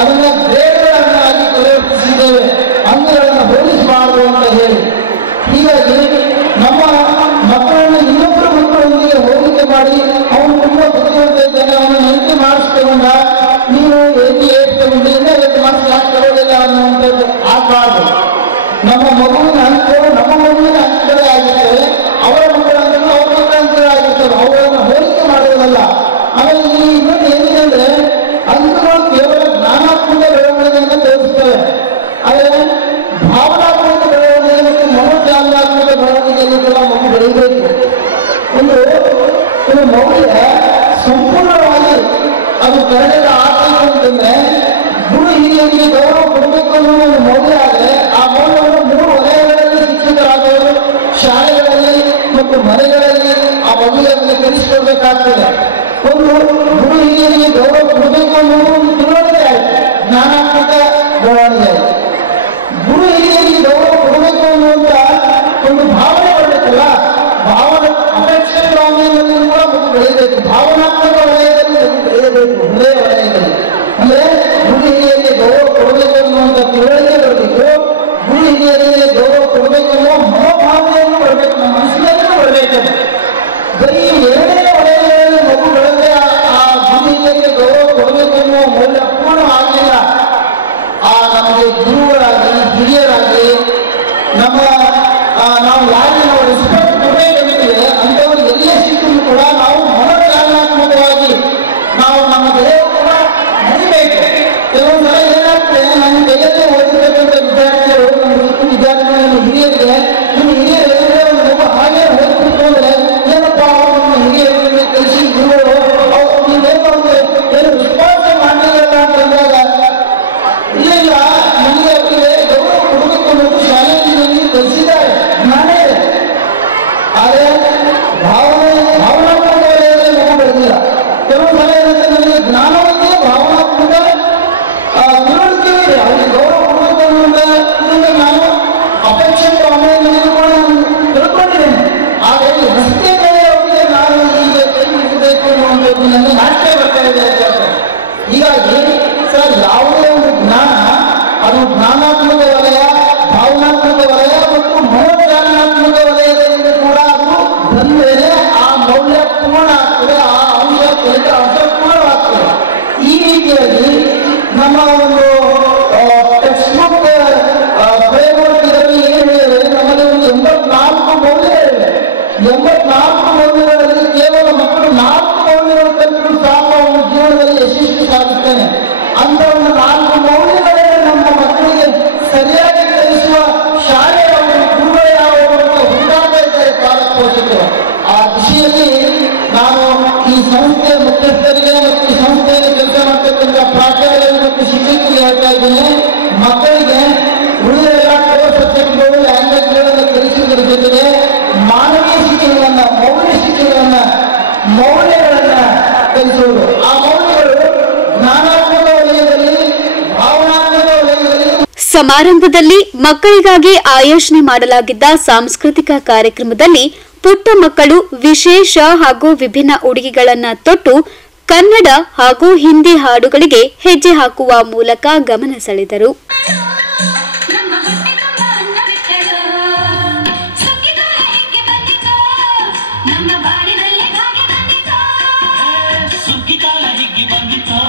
ಅದನ್ನು ಗ್ರೇಡ್ಗಳನ್ನಾಗಿ ಪರಿವರ್ತಿಸಿದ್ದೇವೆ, ಅಂಕಗಳನ್ನು ಹೋಲಿಸಬಾರದು ಅಂತ ಹೇಳಿ. ಹೀಗಾಗಿ ನಮ್ಮ ಮಕ್ಕಳನ್ನು ಇನ್ನೊಬ್ಬರ ಮಕ್ಕಳೊಂದಿಗೆ ಹೋಲಿಕೆ ಮಾಡಿ ಅವನು ತುಂಬ ಬುದ್ಧಿವಂತ ಇದ್ದಾನೆ, ಅವನು 90 ಮಾರ್ಕ್ಸ್ ತಗೊಂಡ, ನೀವು 88 ತಗೊಂಡು ಇನ್ನೂ 2 ಮಾರ್ಕ್ಸ್ ಯಾಕೆ ತಗೊಳ್ಳಿಲ್ಲ ಅನ್ನುವಂಥದ್ದು ಆಗಬಾರ್ದು. ನಮ್ಮ ಮಗುವಿನ ಅಂಕಗಳು ನಮ್ಮ ಮಗುವಿನ ಅಂಕಗಳೇ ಆಗಿರ್ತವೆ, ಅವರ ಮಕ್ಕಳ ಅಂಕಗಳು ಅವರ ಮಕ್ಕಳ ಅಂಕಗಳೇ ಆಗಿರ್ತವೆ. ಅವುಗಳನ್ನು ಹೋಲಿಕೆ ಮಾಡುವುದಲ್ಲ. ಆಮೇಲೆ ಇಲ್ಲಿ ಇನ್ನೊಂದು ಏನಿದೆ ಅಂದರೆ ಅಂಕಗಳು ಕೇವಲ ಜ್ಞಾನಾತ್ಮಕ ಬೆಳವಣಿಗೆಯನ್ನು ತೋರಿಸ್ತವೆ, ಆದರೆ ಭಾವನಾತ್ಮಕ ಬೆಳವಣಿಗೆ ಮತ್ತು ಮನೋಚಾಲನಾತ್ಮಕ ಬೆಳವಣಿಗೆಯಲ್ಲಿ ಕೂಡ ಮಗು ಬೆಳೆಯಬೇಕು. ಒಂದು ಮೌಲ್ಯ ಸಂಪೂರ್ಣವಾಗಿ ಅದು ಕರಡಿಗೆ ಆಗಬೇಕು ಅಂತಂದ್ರೆ ಗುರು ಹಿರಿಯರಿಗೆ ಗೌರವ ಕೊಡಬೇಕು ಅನ್ನೋ ಒಂದು ಮೌಲ್ಯ ಆದರೆ ಆ ಮೌಲ್ಯವನ್ನು 3 ವಲಯಗಳಲ್ಲಿ ಶಿಕ್ಷಕರಾದವರು ಶಾಲೆಗಳಲ್ಲಿ ಮತ್ತು ಮನೆಗಳಲ್ಲಿ ಆ ಮಗುವಿಗೆ ಕಲಿಸಿಕೊಡ್ಬೇಕಾಗ್ತದೆ. ಒಂದು ಗುರು ಹಿರಿಯರಿಗೆ ಗೌರವ ಕೊಡಬೇಕು ಅನ್ನೋ ಒಂದು ತಿಳುವಳಿಕೆ ಆಯಿತು, ಜ್ಞಾನಾತ್ಮಕ ಬೆಳವಣಿಗೆ. ಗುರು ಹಿರಿಯರಿಗೆ ಗೌರವ ಕೊಡಬೇಕು ಅನ್ನುವಂಥ ಒಂದು ಭಾವನೆ ಬರಬೇಕಲ್ಲ, ಭಾವನೆ ಅಪೇಕ್ಷೆ ಭಾವನೆಯಲ್ಲಿ ಕೂಡ ಮಗು ಬೆಳೆಯಬೇಕು. ಭಾವನಾತ್ಮಕ ವಲಯದಲ್ಲಿ ಮಗು ಬೆಳೆಯಬೇಕು, ಹೃದಯ ವಲಯದಲ್ಲಿ. ಅಂದರೆ ಗುರು ಹಿರಿಯರಿಗೆ ಗೌರವ ಕೊಡಬೇಕು ಅನ್ನುವಂಥ ತಿಳುವಳಿಕೆ ಬರಬೇಕು. ಗುರು ಹಿರಿಯರಿಗೆ ಗೌರವ ಕೊಡಬೇಕು ಅನ್ನೋ ಮನೋಭಾವನೆಯನ್ನು ಬರಬೇಕು, ನಮ್ಮ ಮನಸ್ಸಿನಲ್ಲೂ ಬರಬೇಕು. ಬರೀ ಎರಡನೇ ವಲಯಗಳಲ್ಲಿ ಮಗು ಬೆಳೆದ್ರೆ ಆ ಗುರು ಹಿರಿಯರಿಗೆ ಗೌರವ ಕೊಡಬೇಕು ಅನ್ನುವ ಮೌಲ್ಯ ಪೂರ್ಣ ಆಗಲಿಲ್ಲ. ನಮಗೆ ಗುರುಗಳಾಗಿ ಹಿರಿಯರಾಗಿ ನಾವು ಯಾರಿಗೆ ನಾವು ರೆಸ್ಪೆಕ್ಟ್ ಕೊಡಬೇಕಂತೀವಿ ಅಂಥವ್ರು ಎಲ್ಲೇ ಸಿಕ್ಕರೂ ಕೂಡ ನಾವು ಮನೋಚಾಲನಾತ್ಮಕವಾಗಿ ನಾವು ನಮ್ಮ ದೇಹ ಕೂಡ ನಡಿಬೇಕು. ಕೆಲವೊಂದು ಸಲ ಏನಾಗ್ತದೆ, ನಮ್ಮ ಕೈಯಲ್ಲೇ ಓದಿರ್ತಕ್ಕಂಥ ವಿದ್ಯಾರ್ಥಿಗಳು ವಿದ್ಯಾರ್ಥಿಗಳನ್ನು ಹಿರಿಯರಿಗೆ ನಿಮ್ಮ ಹಿರಿಯರು ಒಂದು ಮಗು ಹಾಗೆ ಓದ್ಬಿಟ್ಟು ಅಂದರೆ ಏನಪ್ಪ ನಮ್ಮ ಹಿರಿಯರಿಗೆ ಕಲಿಸಿ ಗುರುಗಳು ನೀವೇನು ಏನು ರೆಸ್ಪಾನ್ಸ್ ಮಾಡಲಿಲ್ಲ ಅಂತಂದಾಗ ಇಲ್ಲ ನನಗೆ ಅವರಿಗೆ ಗೌರವ ಕೊಡಬೇಕು ಅನ್ನೋದು ಶಾಲೆಯಲ್ಲಿ ಕಲಿಸಿದ್ದಾರೆ, ಜ್ಞಾನ ಇದೆ. ಆದರೆ ಭಾವನಾತ್ಮಕ ವಲಯದಲ್ಲಿ ಮಗು ಬೆಳೆದಿಲ್ಲ. ಕೆಲವು ಸಲ ಏನಂದ್ರೆ ನನಗೆ ಜ್ಞಾನವನ್ನೇ ಭಾವನಾತ್ಮಕ ತಿಳುವಳಿಕೆ ಇದೆ, ಅವರಿಗೆ ಗೌರವ ಕೊಡಬೇಕು ಅನ್ನೋದನ್ನು ನಾನು ಅಪೇಕ್ಷೆ ಭಾವನೆಯನ್ನು ತಿಳ್ಕೊಂಡಿದ್ದೇನೆ. ಆದರೆ ರಸ್ತೆ ಮೇಲೆ ಅವರಿಗೆ ನಾನು ಈಗ ಕೈ ಹಿಡಿಬೇಕು ಅನ್ನುವಂಥದ್ದು ನನಗೆ ನಾಟ್ಯ ಬರ್ತಾ ಇದೆ ಅಂತ ಹೇಳ್ತಾರೆ. ಹೀಗಾಗಿ ಸರ್ ಯಾವುದೇ ಒಂದು ಜ್ಞಾನ ಅದು ಜ್ಞಾನಾತ್ಮಕ ವಲಯ, ಭಾವನಾತ್ಮಕ ವಲಯ ಮತ್ತು ಮನೋಚಾಲನಾತ್ಮಕ ವಲಯದಲ್ಲಿ ಕೂಡ ಅದು ಬಂದರೆ ಆ ಮೌಲ್ಯ ಪೂರ್ಣ ಆಗ್ತದೆ, ಆ ಅಂಶ ಕಲಿತ ಅಂಶ ಪೂರ್ಣವಾಗ್ತದೆ. ಈ ರೀತಿಯಾಗಿ ನಮ್ಮ ಒಂದು ಟೆಕ್ಸ್ಟ್ ಬುಕ್ ಫ್ರೇಮ್ವರ್ಕ್ಗಳಲ್ಲಿ ಏನು ಹೇಳಿದರೆ ನಮಗೆ ಒಂದು 84 ಮೌಲ್ಯಗಳಿವೆ. 84 ಮೌಲ್ಯಗಳಲ್ಲಿ ಕೇವಲ ಮಕ್ಕಳು 4 ಮೌಲ್ಯಗಳು ಕಲಿತು ಸಾಕು ಅವನ ಜೀವನದಲ್ಲಿ ಯಶಸ್ವಿ ಸಾಧಿಸ್ತಾನೆ. ಅಂತ ಒಂದು 4 ಮೌಲ್ಯಗಳನ್ನು ನಮ್ಮ ಮಕ್ಕಳಿಗೆ ಸರಿಯಾಗಿ ಕಲಿಸುವ ಶಾಲೆಯ ಗುರುಗಳು ಯಾವ ಹುಡುಕಾಡ್ತಾ ಇದ್ದಾರೆ ಪಾಲಕ ಪೋಷಕರು. ಆ ದಿಶೆಯಲ್ಲಿ ನಾನು ಈ ಸಂಸ್ಥೆಯ ಮುಖ್ಯಸ್ಥರಿಗೆ ಮತ್ತು ಈ ಸಂಸ್ಥೆಯಲ್ಲಿ ಕೆಲಸ ಮಾಡ್ತಕ್ಕಂಥ ಪ್ರಾಚಾರ್ಯರಿಗೆ ಮತ್ತು ಶಿಕ್ಷಕರಿಗೆ ಹೇಳ್ತಾ ಇದ್ದೀನಿ, ಮಕ್ಕಳಿಗೆ ಉಳಿದ ಎಲ್ಲ ಕೋರ್ಸ್ ಸಬ್ಜೆಕ್ಟ್ಗಳು ಲ್ಯಾಂಗ್ವೇಜ್ಗಳನ್ನು ಕಲಿಸುವುದರ ಜೊತೆಗೆ ಮಾನವೀಯ ಶಿಕ್ಷಣವನ್ನು, ಮೌಲ್ಯ ಶಿಕ್ಷಣವನ್ನು, ಮೌಲ್ಯಗಳನ್ನು ಕಲಿಸುವುದು. ಆ ಮೌಲ್ಯಗಳು ಜ್ಞಾನಾತ್ಮಕ ವಲಯದಲ್ಲಿ, ಭಾವನಾತ್ಮಕ ವಲಯದಲ್ಲಿ. ಸಮಾರಂಭದಲ್ಲಿ ಮಕ್ಕಳಿಗಾಗಿ ಆಯೋಜನೆ ಮಾಡಲಾಗಿದ್ದ ಸಾಂಸ್ಕೃತಿಕ ಕಾರ್ಯಕ್ರಮದಲ್ಲಿ ಪುಟ್ಟ ಮಕ್ಕಳು ವಿಶೇಷ ಹಾಗೂ ವಿಭಿನ್ನ ಉಡುಗೆಗಳನ್ನು ತೊಟ್ಟು ಕನ್ನಡ ಹಾಗೂ ಹಿಂದಿ ಹಾಡುಗಳಿಗೆ ಹೆಜ್ಜೆ ಹಾಕುವ ಮೂಲಕ ಗಮನ ಸೆಳೆದರು. ಸುಗ್ಗಿಕಾಲ ಹಿಗ್ಗಿ ಬಂದಿತೋ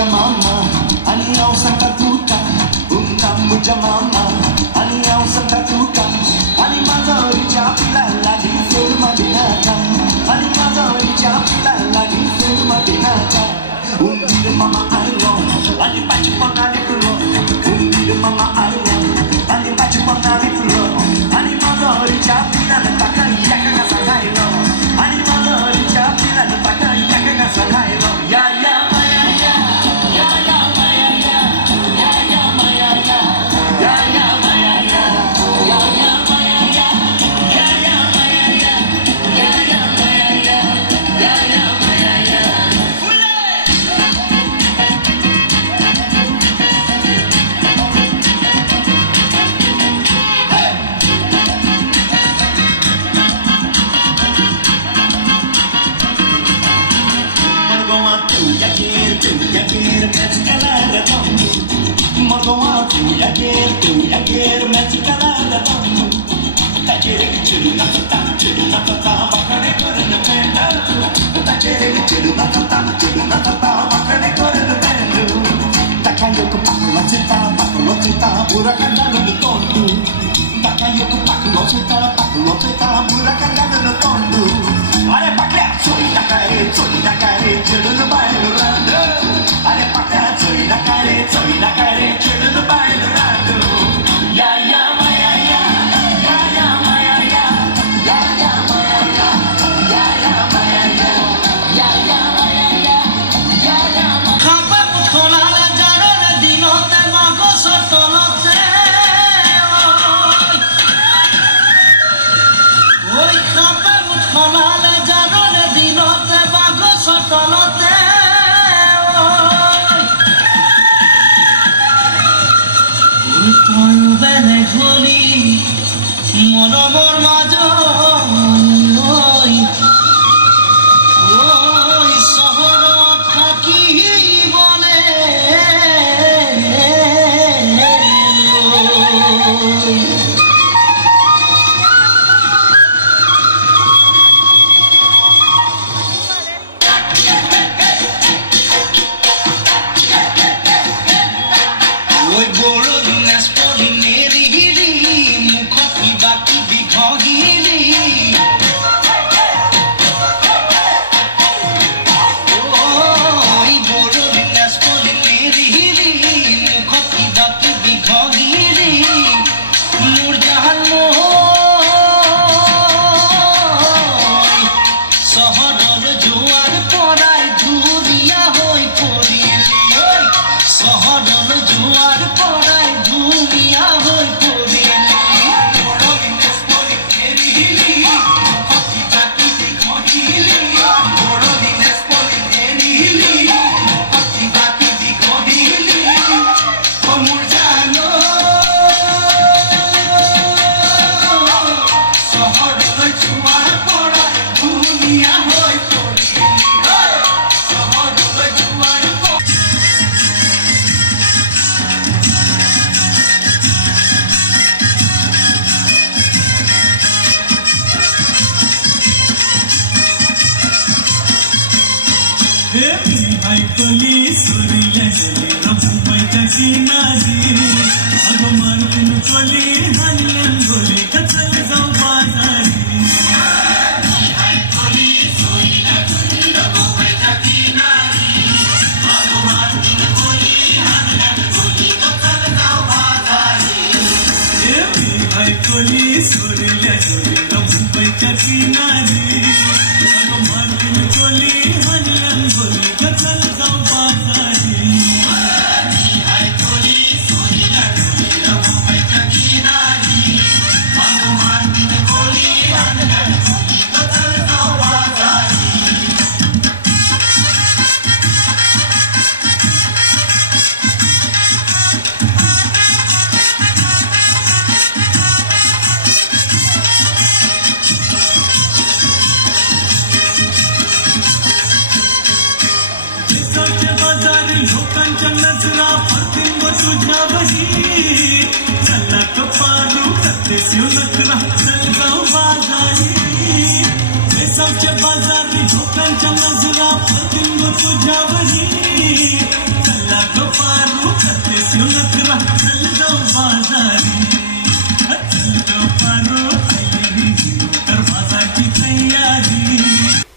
Mama, aniyaw sa katukan. Muja mama, aniyaw sa katukan. Animato ijapila lagi firma binatang. Animato ijapila lagi firma binatang. Undi mama ayo, ani pacu pangali tulo. Undi mama ayo, ani pacu pangali tulo. Animato ijapila natakai yakanga sanailo. Animato ijapila natakai yakanga sanailo. Ya ya. Tu quiero mezcalada tammu tajere chiru na tata bakane korna penda tajere chiru na tata bakane korna penda takayo ko paklo chita pura kandalo no tondu takayo ko paklo chita pura kandalo no tondu are pakya choi nakare chiru no bailo rando are pakya choi nakare chiru no bailo rando.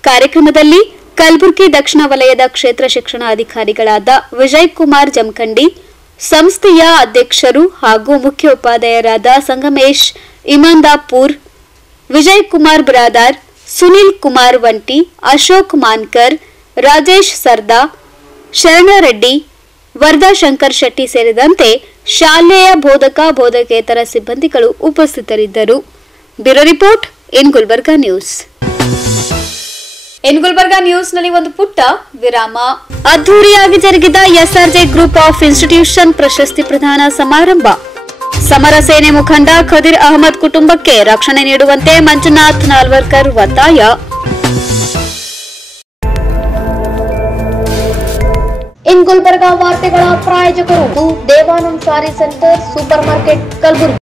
ಕಾರ್ಯಕ್ರಮದಲ್ಲಿ ಕಲಬುರಗಿ ದಕ್ಷಿಣ ವಲಯದ ಕ್ಷೇತ್ರ ಶಿಕ್ಷಣಾಧಿಕಾರಿಗಳಾದ ವಿಜಯ್ ಕುಮಾರ್ ಜಮಖಂಡಿ, ಸಂಸ್ಥೆಯ ಅಧ್ಯಕ್ಷರು ಹಾಗೂ ಮುಖ್ಯ ಉಪಾಧ್ಯಾಯರಾದ Sangamesh ಇಮಾಂದಾಪುರ್, Vijay Kumar brother, Sunil Kumar Vanti, Ashok Mankar, Rajesh Sardar, ಶರಣರೆಡ್ಡಿ, Wardha Shankar Shetty ಸೇರಿದಂತೆ ಶಾಲೆಯ ಬೋಧಕ ಬೋಧಕೇತರ ಸಿಬ್ಬಂದಿಗಳು ಉಪಸ್ಥಿತರಿದ್ದರು. Bureau report in Gulbarga news. Gulbarga ನ್ಯೂಸ್ನಲ್ಲಿ ಒಂದು ಪುಟ್ಟ ವಿರಾಮ. ಅದ್ದೂರಿಯಾಗಿ ಜರುಗಿದ ಎಸ್ಆರ್ಜೆ ಗ್ರೂಪ್ ಆಫ್ ಇನ್ಸ್ಟಿಟ್ಯೂಷನ್ ಪ್ರಶಸ್ತಿ ಪ್ರದಾನ ಸಮಾರಂಭ. ಸಮರ ಸೇನೆ ಮುಖಂಡ ಖದೀರ್ ಅಹಮದ್ ಕುಟುಂಬಕ್ಕೆ ರಕ್ಷಣೆ ನೀಡುವಂತೆ ಮಂಜುನಾಥ್ ನಾಲ್ವರ್ಕರ್ ಒತ್ತಾಯ. ಇನ್ ಗುಲ್ಬರ್ಗಾ ವಾರ್ತೆಗಳ ಪ್ರಾಯೋಜಕರು Devanand sari centre supermarket Kalaburagi.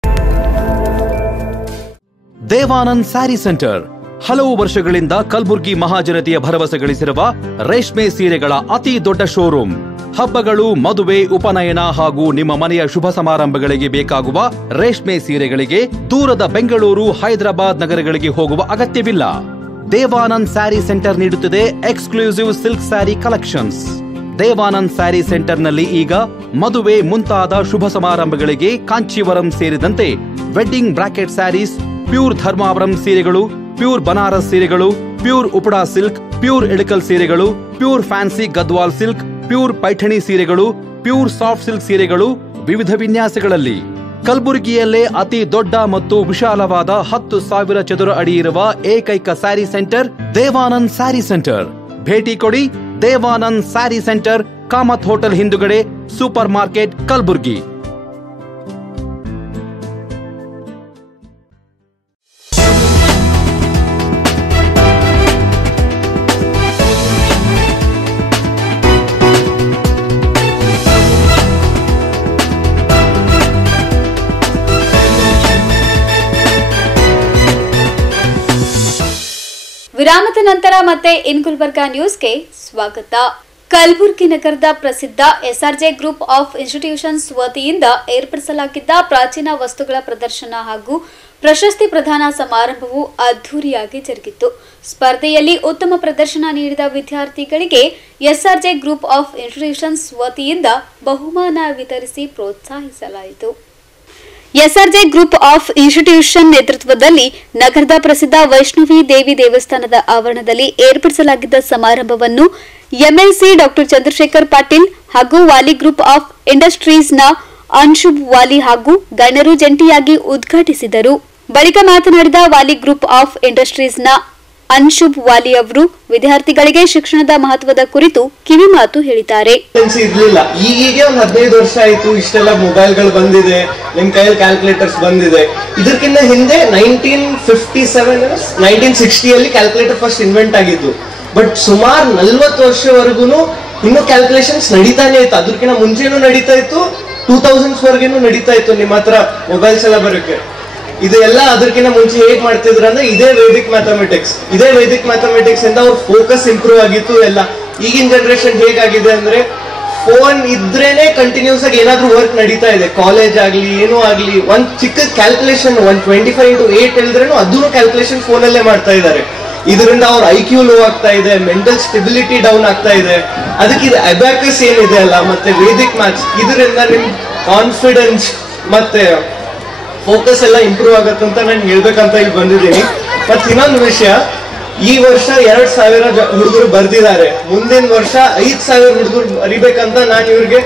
Devanand sari centre ಹಲವು ವರ್ಷಗಳಿಂದ ಕಲಬುರ್ಗಿ ಮಹಾಜನತೆಯ ಭರವಸೆ ಗಳಿಸಿರುವ ರೇಷ್ಮೆ ಸೀರೆಗಳ ಅತಿ ದೊಡ್ಡ ಶೋರೂಮ್. ಹಬ್ಬಗಳು, ಮದುವೆ, ಉಪನಯನ ಹಾಗೂ ನಿಮ್ಮ ಮನೆಯ ಶುಭ ಸಮಾರಂಭಗಳಿಗೆ ಬೇಕಾಗುವ ರೇಷ್ಮೆ ಸೀರೆಗಳಿಗೆ ದೂರದ ಬೆಂಗಳೂರು, ಹೈದರಾಬಾದ್ ನಗರಗಳಿಗೆ ಹೋಗುವ ಅಗತ್ಯವಿಲ್ಲ. ದೇವಾನಂದ್ ಸ್ಯಾರಿ ಸೆಂಟರ್ ನೀಡುತ್ತಿದೆ exclusive silk sari collections. Devanand sari ಸೆಂಟರ್ನಲ್ಲಿ ಈಗ ಮದುವೆ ಮುಂತಾದ ಶುಭ ಸಮಾರಂಭಗಳಿಗೆ ಕಾಂಚೀವರಂ ಸೇರಿದಂತೆ wedding brocade saris, pure Dharmavaram ಸೀರೆಗಳು, ಪ್ಯೂರ್ ಬನಾರಸ್ ಸೀರೆಗಳು, pure Uppada silk, pure Ilkal ಸೀರೆಗಳು, pure fancy Gadwal silk, pure Paithani ಸೀರೆಗಳು, ಪ್ಯೂರ್ ಸಾಫ್ಟ್ ಸಿಲ್ಕ್ ಸೀರೆಗಳು ವಿವಿಧ ವಿನ್ಯಾಸಗಳಲ್ಲಿ. ಕಲಬುರಗಿಯಲ್ಲೇ ಅತಿ ದೊಡ್ಡ ಮತ್ತು ವಿಶಾಲವಾದ 10,000 ಚದುರ ಅಡಿ ಇರುವ ಏಕೈಕ ಸ್ಯಾರಿ ಸೆಂಟರ್ ದೇವಾನಂದ್ ಸ್ಯಾರಿ ಸೆಂಟರ್. ಭೇಟಿ ಕೊಡಿ. ದೇವಾನಂದ್ ಸ್ಯಾರಿ ಸೆಂಟರ್, ಕಾಮತ್ ಹೋಟೆಲ್ ಹಿಂದುಗಡೆ, ಸೂಪರ್ ಮಾರ್ಕೆಟ್, ಕಲಬುರಗಿ. ವಿರಾಮದ ನಂತರ ಮತ್ತೆ ಇನ್ ಗುಲ್ಬರ್ಗಾ ನ್ಯೂಸ್ಗೆ ಸ್ವಾಗತ. ಕಲಬುರಗಿ ನಗರದ ಪ್ರಸಿದ್ಧ ಎಸ್ಆರ್ಜೆ ಗ್ರೂಪ್ ಆಫ್ ಇನ್ಸ್ಟಿಟ್ಯೂಷನ್ಸ್ ವತಿಯಿಂದ ಏರ್ಪಡಿಸಲಾಗಿದ್ದ ಪ್ರಾಚೀನ ವಸ್ತುಗಳ ಪ್ರದರ್ಶನ ಹಾಗೂ ಪ್ರಶಸ್ತಿ ಪ್ರದಾನ ಸಮಾರಂಭವು ಅದ್ದೂರಿಯಾಗಿ ಜರುಗಿತು. ಸ್ಪರ್ಧೆಯಲ್ಲಿ ಉತ್ತಮ ಪ್ರದರ್ಶನ ನೀಡಿದ ವಿದ್ಯಾರ್ಥಿಗಳಿಗೆ ಎಸ್ಆರ್ಜೆ ಗ್ರೂಪ್ ಆಫ್ ಇನ್ಸ್ಟಿಟ್ಯೂಷನ್ಸ್ ವತಿಯಿಂದ ಬಹುಮಾನ ವಿತರಿಸಿ ಪ್ರೋತ್ಸಾಹಿಸಲಾಯಿತು. ಎಸ್ಆರ್ಜೆ ಗ್ರೂಪ್ ಆಫ್ ಇನ್ಸ್ಟಿಟ್ಯೂಷನ್ ನೇತೃತ್ವದಲ್ಲಿ ನಗರದ ಪ್ರಸಿದ್ಧ ವೈಷ್ಣವಿ ದೇವಿ ದೇವಸ್ಥಾನದ ಆವರಣದಲ್ಲಿ ಏರ್ಪಡಿಸಲಾಗಿದ್ದ ಸಮಾರಂಭವನ್ನು ಎಂಎಲ್ಸಿ ಡಾ ಚಂದ್ರಶೇಖರ್ ಪಾಟೀಲ್ ಹಾಗೂ ವಾಲಿ ಗ್ರೂಪ್ ಆಫ್ ಇಂಡಸ್ಟ್ರೀಸ್ನ ಅನ್ಶುಬ್ ವಾಲಿ ಹಾಗೂ ಗಣ್ಯರು ಜಂಟಿಯಾಗಿ ಉದ್ಘಾಟಿಸಿದರು. ಬಳಿಕ ಮಾತನಾಡಿದ ವಾಲಿ ಗ್ರೂಪ್ ಆಫ್ ಇಂಡಸ್ಟ್ರೀಸ್ನ ಅನ್ಶುಬ್ ವಾಲಿ ಅವರು ವಿದ್ಯಾರ್ಥಿಗಳಿಗೆ ಶಿಕ್ಷಣದ ಮಹತ್ವದ ಕುರಿತು ಕಿವಿ ಮಾತು ಹೇಳಿದ್ದಾರೆ. ಇರ್ಲಿಲ್ಲ, ಈಗೀಗ ಒಂದು 15 ವರ್ಷ ಆಯ್ತು, ಇಷ್ಟೆಲ್ಲ ಮೊಬೈಲ್ಗಳು ಬಂದಿದೆ, ನಿಮ್ ಕೈಯಲ್ಲಿ ಕ್ಯಾಲ್ಕುಲೇಟರ್ಸ್ ಬಂದಿದೆ. ಇದಕ್ಕಿಂತ ಹಿಂದೆ 1960 ಕ್ಯಾಲ್ಕುಲೇಟರ್ ಫಸ್ಟ್ ಇನ್ವೆಂಟ್ ಆಗಿದ್ದು. ಬಟ್ ಸುಮಾರು 40 ವರ್ಷವರೆಗೂ ಇನ್ನೂ ಕ್ಯಾಲ್ಕುಲೇಷನ್ಸ್ ನಡೀತಾನೆ ಇತ್ತು. ಅದಕ್ಕಿಂತ ಮುಂಚೆನೂ ನಡೀತಾ ಇತ್ತು, 2000s ವರೆಗೂ ನಡೀತಾ ಇತ್ತು ನಿಮ್ಮ ಹತ್ರ ಮೊಬೈಲ್ಸ್ ಎಲ್ಲ ಬರೋಕೆ. ಇದೆಲ್ಲ ಅದಕ್ಕಿಂತ ಮುಂಚೆ ಹೇಗ್ ಮಾಡ್ತಿದ್ರು ಅಂದ್ರೆ ಇದೇ ವೇದಿಕ್ ಮ್ಯಾಥಮೆಟಿಕ್ಸ್ ಇಂದ ಅವ್ರ ಫೋಕಸ್ ಇಂಪ್ರೂವ್ ಆಗಿತ್ತು. ಎಲ್ಲ ಈಗಿನ ಜನರೇಷನ್ ಹೇಗಾಗಿದೆ ಅಂದ್ರೆ ಫೋನ್ ಇದ್ರೇನೆ ಕಂಟಿನ್ಯೂಸ್ ಆಗಿ ಏನಾದ್ರೂ ವರ್ಕ್ ನಡೀತಾ ಇದೆ, ಕಾಲೇಜ್ ಆಗ್ಲಿ ಏನೂ ಆಗ್ಲಿ. ಒಂದ್ ಚಿಕ್ಕ ಕ್ಯಾಲ್ಕುಲೇಷನ್ 125/8 ಹೇಳಿದ್ರೇನು ಅದನ್ನು ಕ್ಯಾಲ್ಕುಲೇಷನ್ ಫೋನಲ್ಲೇ ಮಾಡ್ತಾ ಇದ್ದಾರೆ. ಇದರಿಂದ ಅವ್ರ IQ ಲೋ ಆಗ್ತಾ ಇದೆ, ಮೆಂಟಲ್ ಸ್ಟೆಬಿಲಿಟಿ ಡೌನ್ ಆಗ್ತಾ ಇದೆ. ಅದಕ್ಕೆ ಇದು ಅಬ್ಯಾಕಸ್ ಏನಿದೆ ಅಲ್ಲ, ಮತ್ತೆ ವೇದಿಕ್ ಮ್ಯಾಥ್ಸ್, ಇದರಿಂದ ನಿಮ್ ಕಾನ್ಫಿಡೆನ್ಸ್ ಮತ್ತೆ ಫೋಕಸ್ ಎಲ್ಲ ಇಂಪ್ರೂವ್ ಆಗತ್ತೆ ಅಂತ ನಾನು ಹೇಳ್ಬೇಕಂತ ಇಲ್ಲಿ ಬಂದಿದ್ದೀನಿ. ಮತ್ತೆ ಇನ್ನೊಂದು ವಿಷಯ, ಈ ವರ್ಷ 2,000 ಹುಡುಗರು ಬರ್ದಿದ್ದಾರೆ. ಮುಂದಿನ ವರ್ಷ 5,000 ಹುಡುಗರು ಬರಿಬೇಕಂತ ನಾನು ಇವ್ರಿಗೆ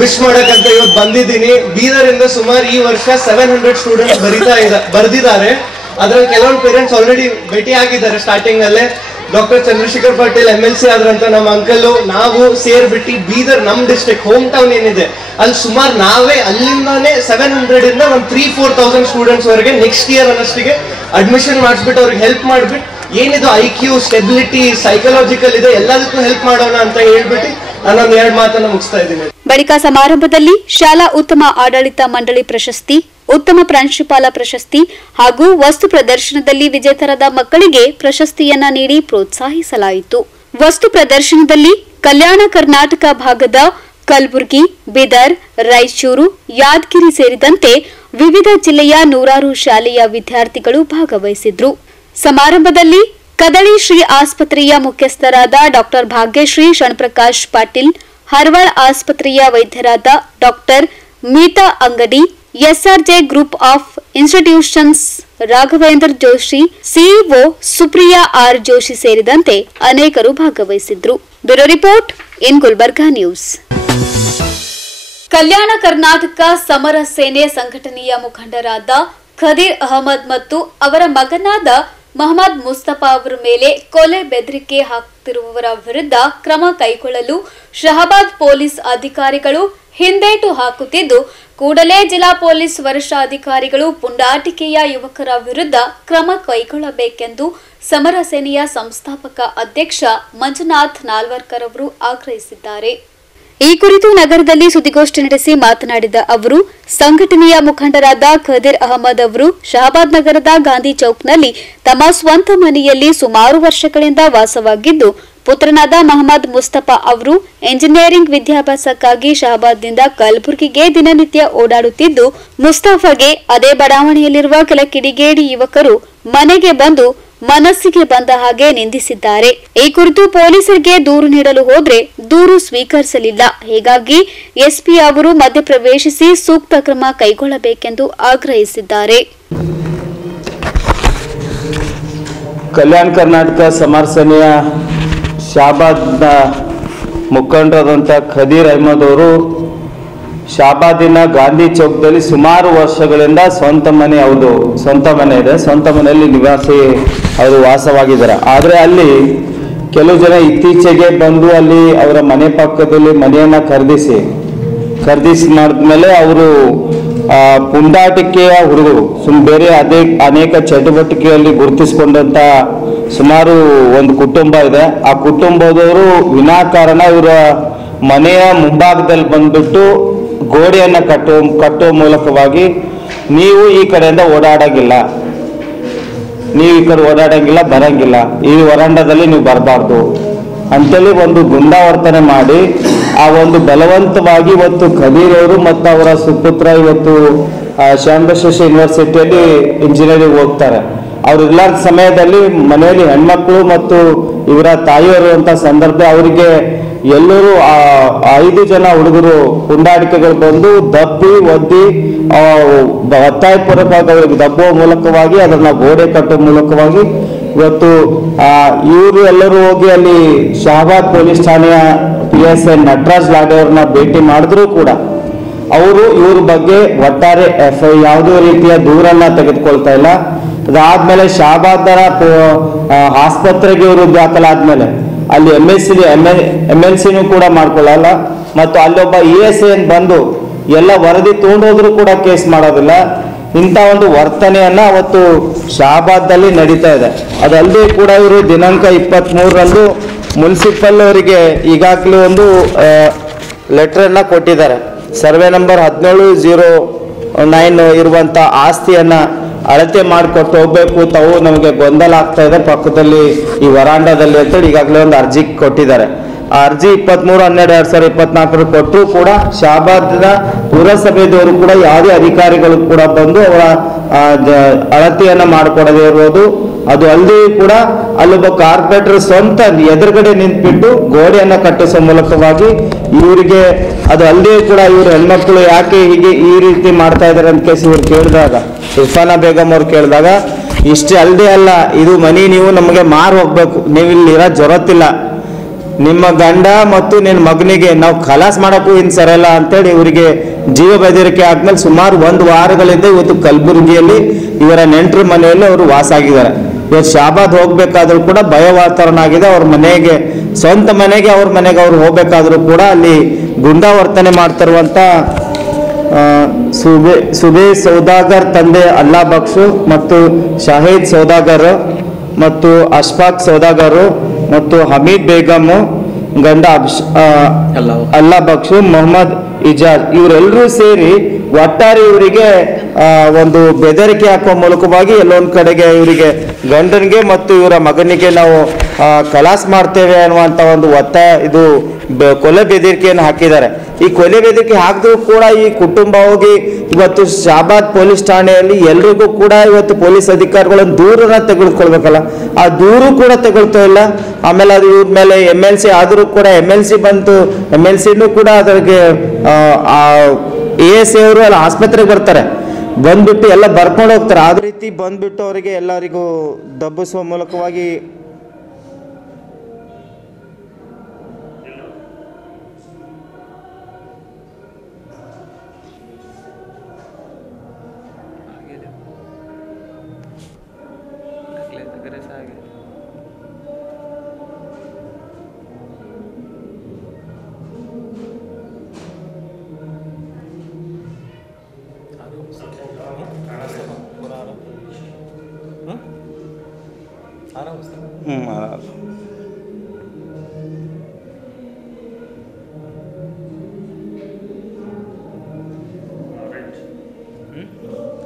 ವಿಶ್ ಮಾಡಕ್ಕಂತ ಇವತ್ತು ಬಂದಿದ್ದೀನಿ. ಬೀದರಿಂದ ಸುಮಾರು ಈ ವರ್ಷ 700 ಸ್ಟೂಡೆಂಟ್ಸ್ ಬರ್ದಿದ್ದಾರೆ. ಅದ್ರಲ್ಲಿ ಕೆಲವೊಂದು ಪೇರೆಂಟ್ಸ್ ಆಲ್ರೆಡಿ ಭೇಟಿ ಆಗಿದ್ದಾರೆ ಸ್ಟಾರ್ಟಿಂಗ್ ಅಲ್ಲೇ. ಡಾಕ್ಟರ್ ಚಂದ್ರಶೇಖರ್ ಪಾಟೀಲ್ MLC ಆದ್ರಂತ ನಮ್ಮ ಅಂಕಲ್ ನಾವು ಸೇರ್ಬಿಟ್ಟು ಬೀದರ್ ನಮ್ ಡಿಸ್ಟ್ರಿಕ್ಟ್ ಹೋಮ್ ಟೌನ್ ಏನಿದೆ ಅಲ್ಲಿ ಸುಮಾರು ನಾವೇ ಅಲ್ಲಿಂದಾನೇ 700 ಇಂದ ಒಂದು 3,000-4,000 ಸ್ಟೂಡೆಂಟ್ಸ್ ವರೆಗೆ ನೆಕ್ಸ್ಟ್ ಇಯರ್ ಅನ್ನಷ್ಟಿಗೆ ಅಡ್ಮಿಷನ್ ಮಾಡಿಸ್ಬಿಟ್ಟು ಅವ್ರಿಗೆ ಹೆಲ್ಪ್ ಮಾಡ್ಬಿಟ್ಟು ಏನಿದು IQ ಸ್ಟೆಬಿಲಿಟಿ ಸೈಕಲಾಜಿಕಲ್ ಇದೆ ಎಲ್ಲದಕ್ಕೂ ಹೆಲ್ಪ್ ಮಾಡೋಣ ಅಂತ ಹೇಳ್ಬಿಟ್ಟು ನಾನೊಂದು 2 ಮಾತನ್ನ ಮುಗಿಸ್ತಾ ಇದ್ದೀನಿ. ಬಳಿಕ ಸಮಾರಂಭದಲ್ಲಿ ಶಾಲಾ ಉತ್ತಮ ಆಡಳಿತ ಮಂಡಳಿ ಪ್ರಶಸ್ತಿ, ಉತ್ತಮ ಪ್ರಾಂಶುಪಾಲ ಪ್ರಶಸ್ತಿ ಹಾಗೂ ವಸ್ತು ಪ್ರದರ್ಶನದಲ್ಲಿ ವಿಜೇತರಾದ ಮಕ್ಕಳಿಗೆ ಪ್ರಶಸ್ತಿಯನ್ನ ನೀಡಿ ಪ್ರೋತ್ಸಾಹಿಸಲಾಯಿತು. ವಸ್ತು ಪ್ರದರ್ಶನದಲ್ಲಿ ಕಲ್ಯಾಣ ಕರ್ನಾಟಕ ಭಾಗದ ಕಲಬುರಗಿ, ಬೀದರ್, ರಾಯಚೂರು, ಯಾದಗಿರಿ ಸೇರಿದಂತೆ ವಿವಿಧ ಜಿಲ್ಲೆಯ 100 ಶಾಲೆಯ ವಿದ್ಯಾರ್ಥಿಗಳು ಭಾಗವಹಿಸಿದ್ರು. ಸಮಾರಂಭದಲ್ಲಿ ಕದಳಿ ಶ್ರೀ ಆಸ್ಪತ್ರೆಯ ಮುಖ್ಯಸ್ಥರಾದ ಡಾಕ್ಟರ್ ಭಾಗ್ಯಶ್ರೀ ಶಣ್ಪ್ರಕಾಶ್ ಪಾಟೀಲ್, ಹರವಾಳ್ ಆಸ್ಪತ್ರೆಯ ವೈದ್ಯರಾದ doctor Meeta Angadi, SRJ group of institutions Raghavendra Joshi, CEO Supriya R Joshi ಸೇರಿದಂತೆ ಅನೇಕರು ಭಾಗವಹಿಸಿದ್ರು. Bureau report in Gulbarga news. Kalyana Karnataka Samara Sene ಸಂಘಟನೆಯ ಮುಖಂಡರಾದ ಖದೀರ್ ಅಹಮದ್ ಮತ್ತು ಅವರ ಮಗನಾದ ಮಹಮ್ಮದ್ ಮುಸ್ತಫಾ ಅವರ ಮೇಲೆ ಕೊಲೆ ಬೆದರಿಕೆ ಹಾಕುತ್ತಿರುವವರ ವಿರುದ್ಧ ಕ್ರಮ ಕೈಗೊಳ್ಳಲು ಶಹಾಬಾದ್ ಪೊಲೀಸ್ ಅಧಿಕಾರಿಗಳು ಹಿಂದೇಟು ಹಾಕುತ್ತಿದ್ದು, ಕೂಡಲೇ ಜಿಲ್ಲಾ ಪೊಲೀಸ್ ವರಿಷ್ಠಾಧಿಕಾರಿಗಳು ಪುಂಡಾಟಿಕೆಯ ಯುವಕರ ವಿರುದ್ಧ ಕ್ರಮ ಕೈಗೊಳ್ಳಬೇಕೆಂದು ಸಮರ ಸೇನೆಯ ಸಂಸ್ಥಾಪಕ ಅಧ್ಯಕ್ಷ ಮಂಜುನಾಥ್ ನಾಲ್ವರ್ಕರ್ ಅವರು ಆಗ್ರಹಿಸಿದ್ದಾರೆ. ಈ ಕುರಿತು ನಗರದಲ್ಲಿ ಸುದ್ದಿಗೋಷ್ಠಿ ನಡೆಸಿ ಮಾತನಾಡಿದ ಅವರು, ಸಂಘಟನೆಯ ಮುಖಂಡರಾದ ಖದೀರ್ ಅಹಮದ್ ಅವರು ಶಹಾಬಾದ್ ನಗರದ ಗಾಂಧಿ ಚೌಕ್ನಲ್ಲಿ ತಮ್ಮ ಸ್ವಂತ ಮನೆಯಲ್ಲಿ ಸುಮಾರು ವರ್ಷಗಳಿಂದ ವಾಸವಾಗಿದ್ದು, ಪುತ್ರನಾದ ಮಹಮ್ಮದ್ ಮುಸ್ತಫಾ ಅವರು ಎಂಜಿನಿಯರಿಂಗ್ ವಿದ್ಯಾಭ್ಯಾಸಕ್ಕಾಗಿ ಶಹಾಬಾದ್ನಿಂದ ಕಲಬುರಗಿಗೆ ದಿನನಿತ್ಯ ಓಡಾಡುತ್ತಿದ್ದು, ಮುಸ್ತಫಾಗೆ ಅದೇ ಬಡಾವಣೆಯಲ್ಲಿರುವ ಕೆಲ ಕಿಡಿಗೇಡಿ ಯುವಕರು ಮನೆಗೆ ಬಂದು ಮನಸ್ಸಿಗೆ ಬಂದ ಹಾಗೆ ನಿಂದಿಸಿದ್ದಾರೆ. ಈ ಕುರಿತು ಪೊಲೀಸರಿಗೆ ದೂರು ನೀಡಲು ಹೋದ್ರೆ ದೂರು ಸ್ವೀಕರಿಸಲಿಲ್ಲ. ಹೀಗಾಗಿ ಎಸ್ಪಿ ಅವರು ಮಧ್ಯಪ್ರವೇಶಿಸಿ ಸೂಕ್ತ ಕ್ರಮ ಕೈಗೊಳ್ಳಬೇಕೆಂದು ಆಗ್ರಹಿಸಿದ್ದಾರೆ. ಕಲ್ಯಾಣ ಕರ್ನಾಟಕ ಸಮರ ಸೇನೆಯ ಶಹಾಬಾದ್ನ ಮುಖಂಡರಾದಂಥ ಖದೀರ್ ಅಹಮದ್ ಅವರು ಶಹಾಬಾದಿನ ಗಾಂಧಿ ಚೌಕದಲ್ಲಿ ಸುಮಾರು ವರ್ಷಗಳಿಂದ ಸ್ವಂತ ಮನೆ ಇದೆ. ಸ್ವಂತ ಮನೆಯಲ್ಲಿ ನಿವಾಸಿ ಅವರು ವಾಸವಾಗಿದ್ದಾರೆ. ಆದರೆ ಅಲ್ಲಿ ಕೆಲವು ಜನ ಇತ್ತೀಚೆಗೆ ಬಂದು ಅಲ್ಲಿ ಅವರ ಮನೆ ಪಕ್ಕದಲ್ಲಿ ಮನೆಯನ್ನ ಖರೀದಿಸಿ ಮಾಡಿದ್ಮೇಲೆ ಅವರು ಪುಂಡಾಟಿಕೆಯ ಹುಡುಗರು ಬೇರೆ ಅನೇಕ ಚಟುವಟಿಕೆಯಲ್ಲಿ ಗುರುತಿಸಿಕೊಂಡಂತ ಸುಮಾರು ಒಂದು ಕುಟುಂಬ ಇದೆ. ಆ ಕುಟುಂಬದವರು ವಿನಾಕಾರಣ ಇವರ ಮನೆಯ ಮುಂಭಾಗದಲ್ಲಿ ಬಂದ್ಬಿಟ್ಟು ಗೋಡೆಯನ್ನ ಕಟ್ಟುವ ಮೂಲಕವಾಗಿ ನೀವು ಈ ಕಡೆಯಿಂದ ಓಡಾಡಂಗಿಲ್ಲ, ಬರಂಗಿಲ್ಲ, ಈ ವರಾಂಡದಲ್ಲಿ ನೀವು ಬರಬಾರ್ದು ಅಂತೇಳಿ ಒಂದು ಗುಂಡಾವರ್ತನೆ ಮಾಡಿ ಆ ಒಂದು ಬಲವಂತವಾಗಿ ಇವತ್ತು ಖದೀರ್ ಅವರು ಮತ್ತು ಅವರ ಸುಪುತ್ರ ಇವತ್ತು ಶ್ಯಾಮಬಸವೇಶ್ವರ ಯೂನಿವರ್ಸಿಟಿಯಲ್ಲಿ ಇಂಜಿನಿಯರಿಂಗ್ ಹೋಗ್ತಾರೆ. ಅವ್ರು ಇಲ್ಲಾದ ಸಮಯದಲ್ಲಿ ಮನೆಯಲ್ಲಿ ಹೆಣ್ಮಕ್ಳು ಮತ್ತು ಇವರ ತಾಯಿಯವರು ಅಂತ ಸಂದರ್ಭ ಅವರಿಗೆ ಎಲ್ಲರೂ 5 ಜನ ಹುಡುಗರು ಪುಂಡಾಟಿಕೆಗಳು ಬಂದು ದಬ್ಬಿ ಒದ್ದಿ ಒತ್ತಾಯಪೂರ್ವಕವಾಗಿ ಅವರಿಗೆ ದಬ್ಬುವ ಮೂಲಕವಾಗಿ ಅದನ್ನ ಗೋಡೆ ಕಟ್ಟುವ ಮೂಲಕವಾಗಿ ಇವತ್ತು ಇವರು ಎಲ್ಲರೂ ಹೋಗಿ ಅಲ್ಲಿ ಶಹಾಬಾದ್ ಪೊಲೀಸ್ ಠಾಣೆಯ PSI ನಟರಾಜ್ ಲಾಡೆ ಅವ್ರನ್ನ ಭೇಟಿ ಮಾಡಿದ್ರು ಕೂಡ ಅವರು ಇವ್ರ ಬಗ್ಗೆ ಒಟ್ಟಾರೆ ಯಾವುದೇ ರೀತಿಯ ದೂರನ್ನ ತೆಗೆದುಕೊಳ್ತಾ ಇಲ್ಲ. ಅದಾದ್ಮೇಲೆ ಶಹಾಬಾದರ ಆಸ್ಪತ್ರೆಗೆ ಇವರು ದಾಖಲಾದ್ಮೇಲೆ ಅಲ್ಲಿ MLCನೂ ಕೂಡ ಮಾಡ್ಕೊಳ್ಳಲ್ಲ ಮತ್ತು ಅಲ್ಲೊಬ್ಬ ESI ಬಂದು ಎಲ್ಲ ವರದಿ ತಗೊಂಡೋದ್ರು ಕೂಡ ಕೇಸ್ ಮಾಡೋದಿಲ್ಲ. ಇಂಥ ಒಂದು ವರ್ತನೆಯನ್ನ ಅವತ್ತು ಶಹಾಬಾದ್ದಲ್ಲಿ ನಡೀತಾ ಇದೆ. ಅದಲ್ಲದೆ ಕೂಡ ಇವರು ದಿನಾಂಕ 23ರಂದು ಮುನ್ಸಿಪಲ್ ಅವರಿಗೆ ಈಗಾಗಲೇ ಒಂದು ಲೆಟರನ್ನ ಕೊಟ್ಟಿದ್ದಾರೆ. ಸರ್ವೆ ನಂಬರ್ 1709 ಇರುವಂತ ಆಸ್ತಿಯನ್ನ ಅಳತೆ ಮಾಡಿಕೊಟ್ಟು ಹೋಗ್ಬೇಕು, ತಾವು ನಮಗೆ ಗೊಂದಲ ಆಗ್ತಾ ಇದೆ ಪಕ್ಕದಲ್ಲಿ ಈ ವರಾಂಡದಲ್ಲಿ ಅಂತೇಳಿ ಈಗಾಗಲೇ ಒಂದು ಅರ್ಜಿ ಕೊಟ್ಟಿದ್ದಾರೆ. ಆ ಅರ್ಜಿ 23/12/2024 ಕೊಟ್ಟರು ಕೂಡ ಶಹಾಬಾದ್ನ ಪುರಸಭೆದವರು ಕೂಡ ಯಾವುದೇ ಅಧಿಕಾರಿಗಳು ಕೂಡ ಬಂದು ಅವರ ಅಳತೆಯನ್ನ ಮಾಡಿಕೊಡದೇ ಇರುವುದು. ಅದು ಅಲ್ಲದೆ ಕೂಡ ಅಲ್ಲೊಬ್ಬ ಕಾರ್ಪೊರೇಟರ್ ಸ್ವಂತ ಎದುರುಗಡೆ ನಿಂತ್ಬಿಟ್ಟು ಗೋಡೆಯನ್ನ ಕಟ್ಟಿಸುವ ಮೂಲಕವಾಗಿ ಇವರಿಗೆ, ಅದು ಅಲ್ಲದೆ ಕೂಡ ಇವರು ಹೆಣ್ಮಕ್ಳು ಯಾಕೆ ಹೀಗೆ ಈ ರೀತಿ ಮಾಡ್ತಾ ಇದ್ದಾರೆ ಅಂತ ಕೇಸಿ ಇವ್ರು ಕೇಳಿದಾಗ, ಇರ್ಫಾನಾ ಬೇಗಂ ಅವ್ರು ಕೇಳಿದಾಗ, ಇಷ್ಟೇ ಅಲ್ಲದೆ ಅಲ್ಲ, ಇದು ಮನಿ ನೀವು ನಮಗೆ ಮಾರು ಹೋಗ್ಬೇಕು, ನೀವು ಇಲ್ಲಿ ಇರೋ ಜೊರತ್ತಿಲ್ಲ, ನಿಮ್ಮ ಗಂಡ ಮತ್ತು ನಿನ್ನ ಮಗನಿಗೆ ನಾವು ಖಲಾಸ್ ಮಾಡಕ್ಕೂ ಇನ್ ಸರಿಯಲ್ಲ ಅಂತೇಳಿ ಇವರಿಗೆ ಜೀವ ಬೆದರಿಕೆ ಆದ್ಮೇಲೆ ಸುಮಾರು 1 ವಾರಗಳಿಂದ ಇವತ್ತು ಕಲಬುರಗಿಯಲ್ಲಿ ಇವರ ನೆಂಟರ ಮನೆಯಲ್ಲಿ ಅವರು ವಾಸ ಆಗಿದ್ದಾರೆ. ಇವತ್ತು ಶಹಾಬಾದ್ ಹೋಗ್ಬೇಕಾದ್ರೂ ಕೂಡ ಭಯ ವಾತಾವರಣ ಆಗಿದೆ. ಅವ್ರ ಮನೆಗೆ, ಸ್ವಂತ ಮನೆಗೆ, ಅವ್ರ ಮನೆಗೆ ಅವ್ರು ಹೋಗ್ಬೇಕಾದ್ರೂ ಕೂಡ ಅಲ್ಲಿ ಗುಂಡಾ ವರ್ತನೆ ಮಾಡ್ತಿರುವಂತ ಸುಬೇ ಸೌದಾಗರ್ ತಂದೆ ಅಲ್ಲಾ ಬಕ್ಷು ಮತ್ತು ಶಾಹಿದ್ ಸೌದಾಗರ್ ಮತ್ತು ಅಶ್ಫಾಕ್ ಸೌದಾಗರ್ ಮತ್ತು ಹಮೀದ್ ಬೇಗಮ್ ಗಂಡ ಅಲ್ಲಾ ಬಕ್ಷು, ಮೊಹಮ್ಮದ್ ಇಜಾಜ್ ಇವರೆಲ್ಲರೂ ಸೇರಿ ಒಟ್ಟಾರೆ ಇವರಿಗೆ ಒಂದು ಬೆದರಿಕೆ ಹಾಕುವ ಮೂಲಕವಾಗಿ ಎಲ್ಲೊಂದು ಕಡೆಗೆ ಇವರಿಗೆ ಗಂಡನಿಗೆ ಮತ್ತು ಇವರ ಮಗನಿಗೆ ನಾವು ಖಲಾಸ್ ಮಾಡ್ತೇವೆ ಅನ್ನುವಂಥ ಒಂದು ಒತ್ತಾಯ, ಇದು ಕೊಲೆ ಬೆದರಿಕೆಯನ್ನು ಹಾಕಿದ್ದಾರೆ. ಈ ಕೊಲೆ ಬೆದರಿಕೆ ಹಾಕಿದ್ರು ಕೂಡ ಈ ಕುಟುಂಬ ಹೋಗಿ ಇವತ್ತು ಶಹಾಬಾದ್ ಪೊಲೀಸ್ ಠಾಣೆಯಲ್ಲಿ ಎಲ್ರಿಗೂ ಕೂಡ ಇವತ್ತು ಪೊಲೀಸ್ ಅಧಿಕಾರಿಗಳನ್ನು ದೂರನ್ನ ತೆಗೆದುಕೊಳ್ಬೇಕಲ್ಲ, ಆ ದೂರು ಕೂಡ ತೆಗೊಳ್ತಾ ಇಲ್ಲ. ಆಮೇಲೆ ಅದು ಇವ್ರ ಮೇಲೆ MLC ಆದರೂ ಕೂಡ MLC ಬಂತು, MLCನೂ ಕೂಡ ಅದಕ್ಕೆ ASA ಅವರು ಅಲ್ಲಿ ಆಸ್ಪತ್ರೆಗೆ ಬರ್ತಾರೆ, ಬಂದ್ಬಿಟ್ಟು ಎಲ್ಲ ಬರ್ಕೊಂಡು ಹೋಗ್ತಾರೆ. ಅದೇ ರೀತಿ ಬಂದ್ಬಿಟ್ಟು ಅವರಿಗೆ ಎಲ್ಲರಿಗೂ ದಬ್ಬಿಸುವ ಮೂಲಕವಾಗಿ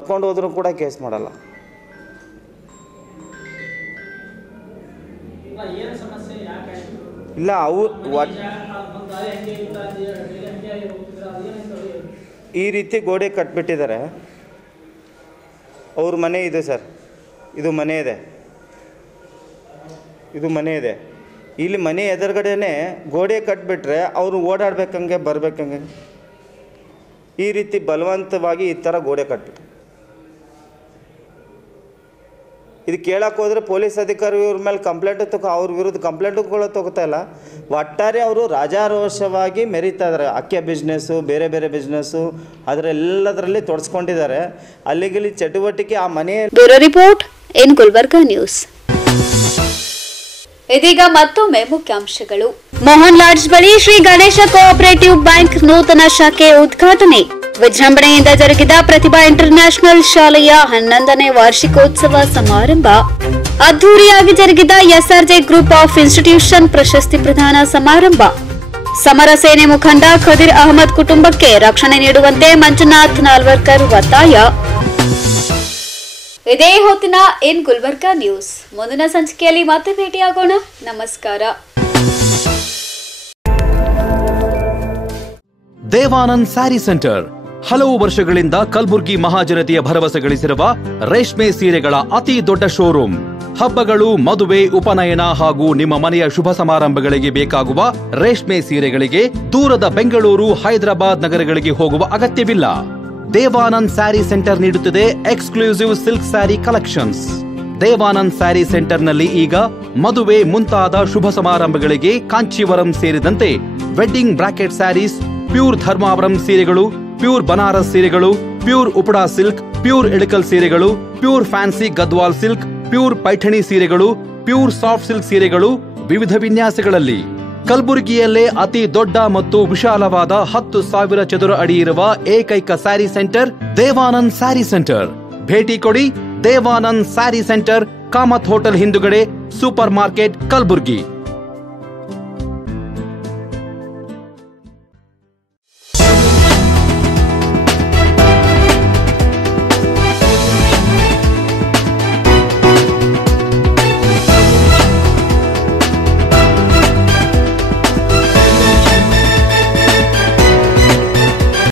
ಕೊಂಡು ಹೋದ್ರೂ ಕೂಡ ಕೇಸ್ ಮಾಡಲ್ಲ. ಇಲ್ಲ ಅವು ಈ ರೀತಿ ಗೋಡೆ ಕಟ್ಬಿಟ್ಟಿದ್ದಾರೆ. ಅವ್ರ ಮನೆ ಇದೆ ಸರ್, ಇದು ಮನೆ ಇದೆ, ಇದು ಮನೆ ಇದೆ. ಇಲ್ಲಿ ಮನೆ ಎದುರುಗಡೆನೆ ಗೋಡೆ ಕಟ್ಬಿಟ್ರೆ ಅವರು ಓಡಾಡ್ಬೇಕಂಗೆ ಬರ್ಬೇಕಂಗೆ ಈ ರೀತಿ ಬಲವಂತವಾಗಿ ಈ ಥರ ಗೋಡೆ ಕಟ್ಬಿಟ್ಟು ಇದು ಕೇಳಕ್ಕೆ ಹೋದರೆ ಪೊಲೀಸ್ ಅಧಿಕಾರಿ ಇವ್ರ ಮೇಲೆ ಕಂಪ್ಲೇಂಟ್ ಅವ್ರ ವಿರುದ್ಧ ಕಂಪ್ಲೇಂಟು ಕೂಡ ತಗೋತಾ ಇಲ್ಲ. ಒಟ್ಟಾರೆ ಅವರು ರಾಜಾರೋಷವಾಗಿ ಮೆರೀತಾ ಇದ್ದಾರೆ. ಅಕ್ಕಿ ಬಿಸ್ನೆಸ್ಸು, ಬೇರೆ ಬೇರೆ ಬಿಸ್ನೆಸ್ಸು ಅದರೆಲ್ಲದರಲ್ಲಿ ತೊಡಸ್ಕೊಂಡಿದ್ದಾರೆ. ಅಲ್ಲಿಗಲ್ಲಿ ಚಟುವಟಿಕೆ ಆ ಮನೆ. Bureau report in Gulbarga news. ಇದೀಗ ಮತ್ತೊಮ್ಮೆ ಮುಖ್ಯಾಂಶಗಳು. ಮೋಹನ್ ಲಾಡ್ಜ್ ಬಳಿ ಶ್ರೀ ಗಣೇಶ ಕೋಆಪರೇಟಿವ್ ಬ್ಯಾಂಕ್ ನೂತನ ಶಾಖೆ ಉದ್ಘಾಟನೆ. ವಿಜೃಂಭಣೆಯಿಂದ ಜರುಗಿದ ಪ್ರತಿಭಾ ಇಂಟರ್ನ್ಯಾಷನಲ್ ಶಾಲೆಯ 11ನೇ ವಾರ್ಷಿಕೋತ್ಸವ ಸಮಾರಂಭ. ಅದ್ದೂರಿಯಾಗಿ ಜರುಗಿದ SRJ ಗ್ರೂಪ್ ಆಫ್ ಇನ್ಸ್ಟಿಟ್ಯೂಷನ್ ಪ್ರಶಸ್ತಿ ಪ್ರದಾನ ಸಮಾರಂಭ. ಸಮರ ಸೇನೆ ಮುಖಂಡ ಖದೀರ್ ಅಹಮದ್ ಕುಟುಂಬಕ್ಕೆ ರಕ್ಷಣೆ ನೀಡುವಂತೆ ಮಂಜುನಾಥ್ ನಾಲ್ವರ್ಕರ್ ಒತ್ತಾಯ. ಇದೇ ಹೊತ್ತಿನ ಇನ್ ಗುಲ್ಬರ್ಗಾ ನ್ಯೂಸ್. ಮುಂದಿನ ಸಂಚಿಕೆಯಲ್ಲಿ ಮತ್ತೆ ಭೇಟಿಯಾಗೋಣ. ನಮಸ್ಕಾರ. ದೇವಾನಂದ್ ಸ್ಯಾರಿ ಸೆಂಟರ್ ಹಲವು ವರ್ಷಗಳಿಂದ ಕಲಬುರ್ಗಿ ಮಹಾಜನತೆಯ ಭರವಸೆ ಗಳಿಸಿರುವ ರೇಷ್ಮೆ ಸೀರೆಗಳ ಅತಿ ದೊಡ್ಡ ಶೋರೂಮ್. ಹಬ್ಬಗಳು, ಮದುವೆ, ಉಪನಯನ ಹಾಗೂ ನಿಮ್ಮ ಮನೆಯ ಶುಭ ಸಮಾರಂಭಗಳಿಗೆ ಬೇಕಾಗುವ ರೇಷ್ಮೆ ಸೀರೆಗಳಿಗೆ ದೂರದ ಬೆಂಗಳೂರು, ಹೈದರಾಬಾದ್ ನಗರಗಳಿಗೆ ಹೋಗುವ ಅಗತ್ಯವಿಲ್ಲ. ದೇವಾನಂದ್ ಸ್ಯಾರಿ ಸೆಂಟರ್ ನೀಡುತ್ತಿದೆ exclusive silk sari collections. Devanand sari ಸೆಂಟರ್ನಲ್ಲಿ ಈಗ ಮದುವೆ ಮುಂತಾದ ಶುಭ ಸಮಾರಂಭಗಳಿಗೆ ಕಾಂಚೀವರಂ ಸೇರಿದಂತೆ wedding brocade saris, pure Dharmavaram ಸೀರೆಗಳು, ಪ್ಯೂರ್ ಬನಾರಸ್ ಸೀರೆಗಳು, pure Uppada silk, pure Ilkal ಸೀರೆಗಳು, pure fancy Gadwal silk, pure Paithani ಸೀರೆಗಳು, ಪ್ಯೂರ್ ಸಾಫ್ಟ್ ಸಿಲ್ಕ್ ಸೀರೆಗಳು ವಿವಿಧ ವಿನ್ಯಾಸಗಳಲ್ಲಿ. ಕಲಬುರಗಿಯಲ್ಲೇ ಅತಿ ದೊಡ್ಡ ಮತ್ತು ವಿಶಾಲವಾದ 10,000 ಚದುರ ಅಡಿ ಇರುವ ಏಕೈಕ ಸ್ಯಾರಿ ಸೆಂಟರ್ ದೇವಾನಂದ್ ಸ್ಯಾರಿ ಸೆಂಟರ್. ಭೇಟಿ ಕೊಡಿ. ದೇವಾನಂದ್ ಸ್ಯಾರಿ ಸೆಂಟರ್, ಕಾಮತ್ ಹೋಟೆಲ್ ಹಿಂದುಗಡೆ, ಸೂಪರ್ ಮಾರ್ಕೆಟ್, ಕಲಬುರಗಿ.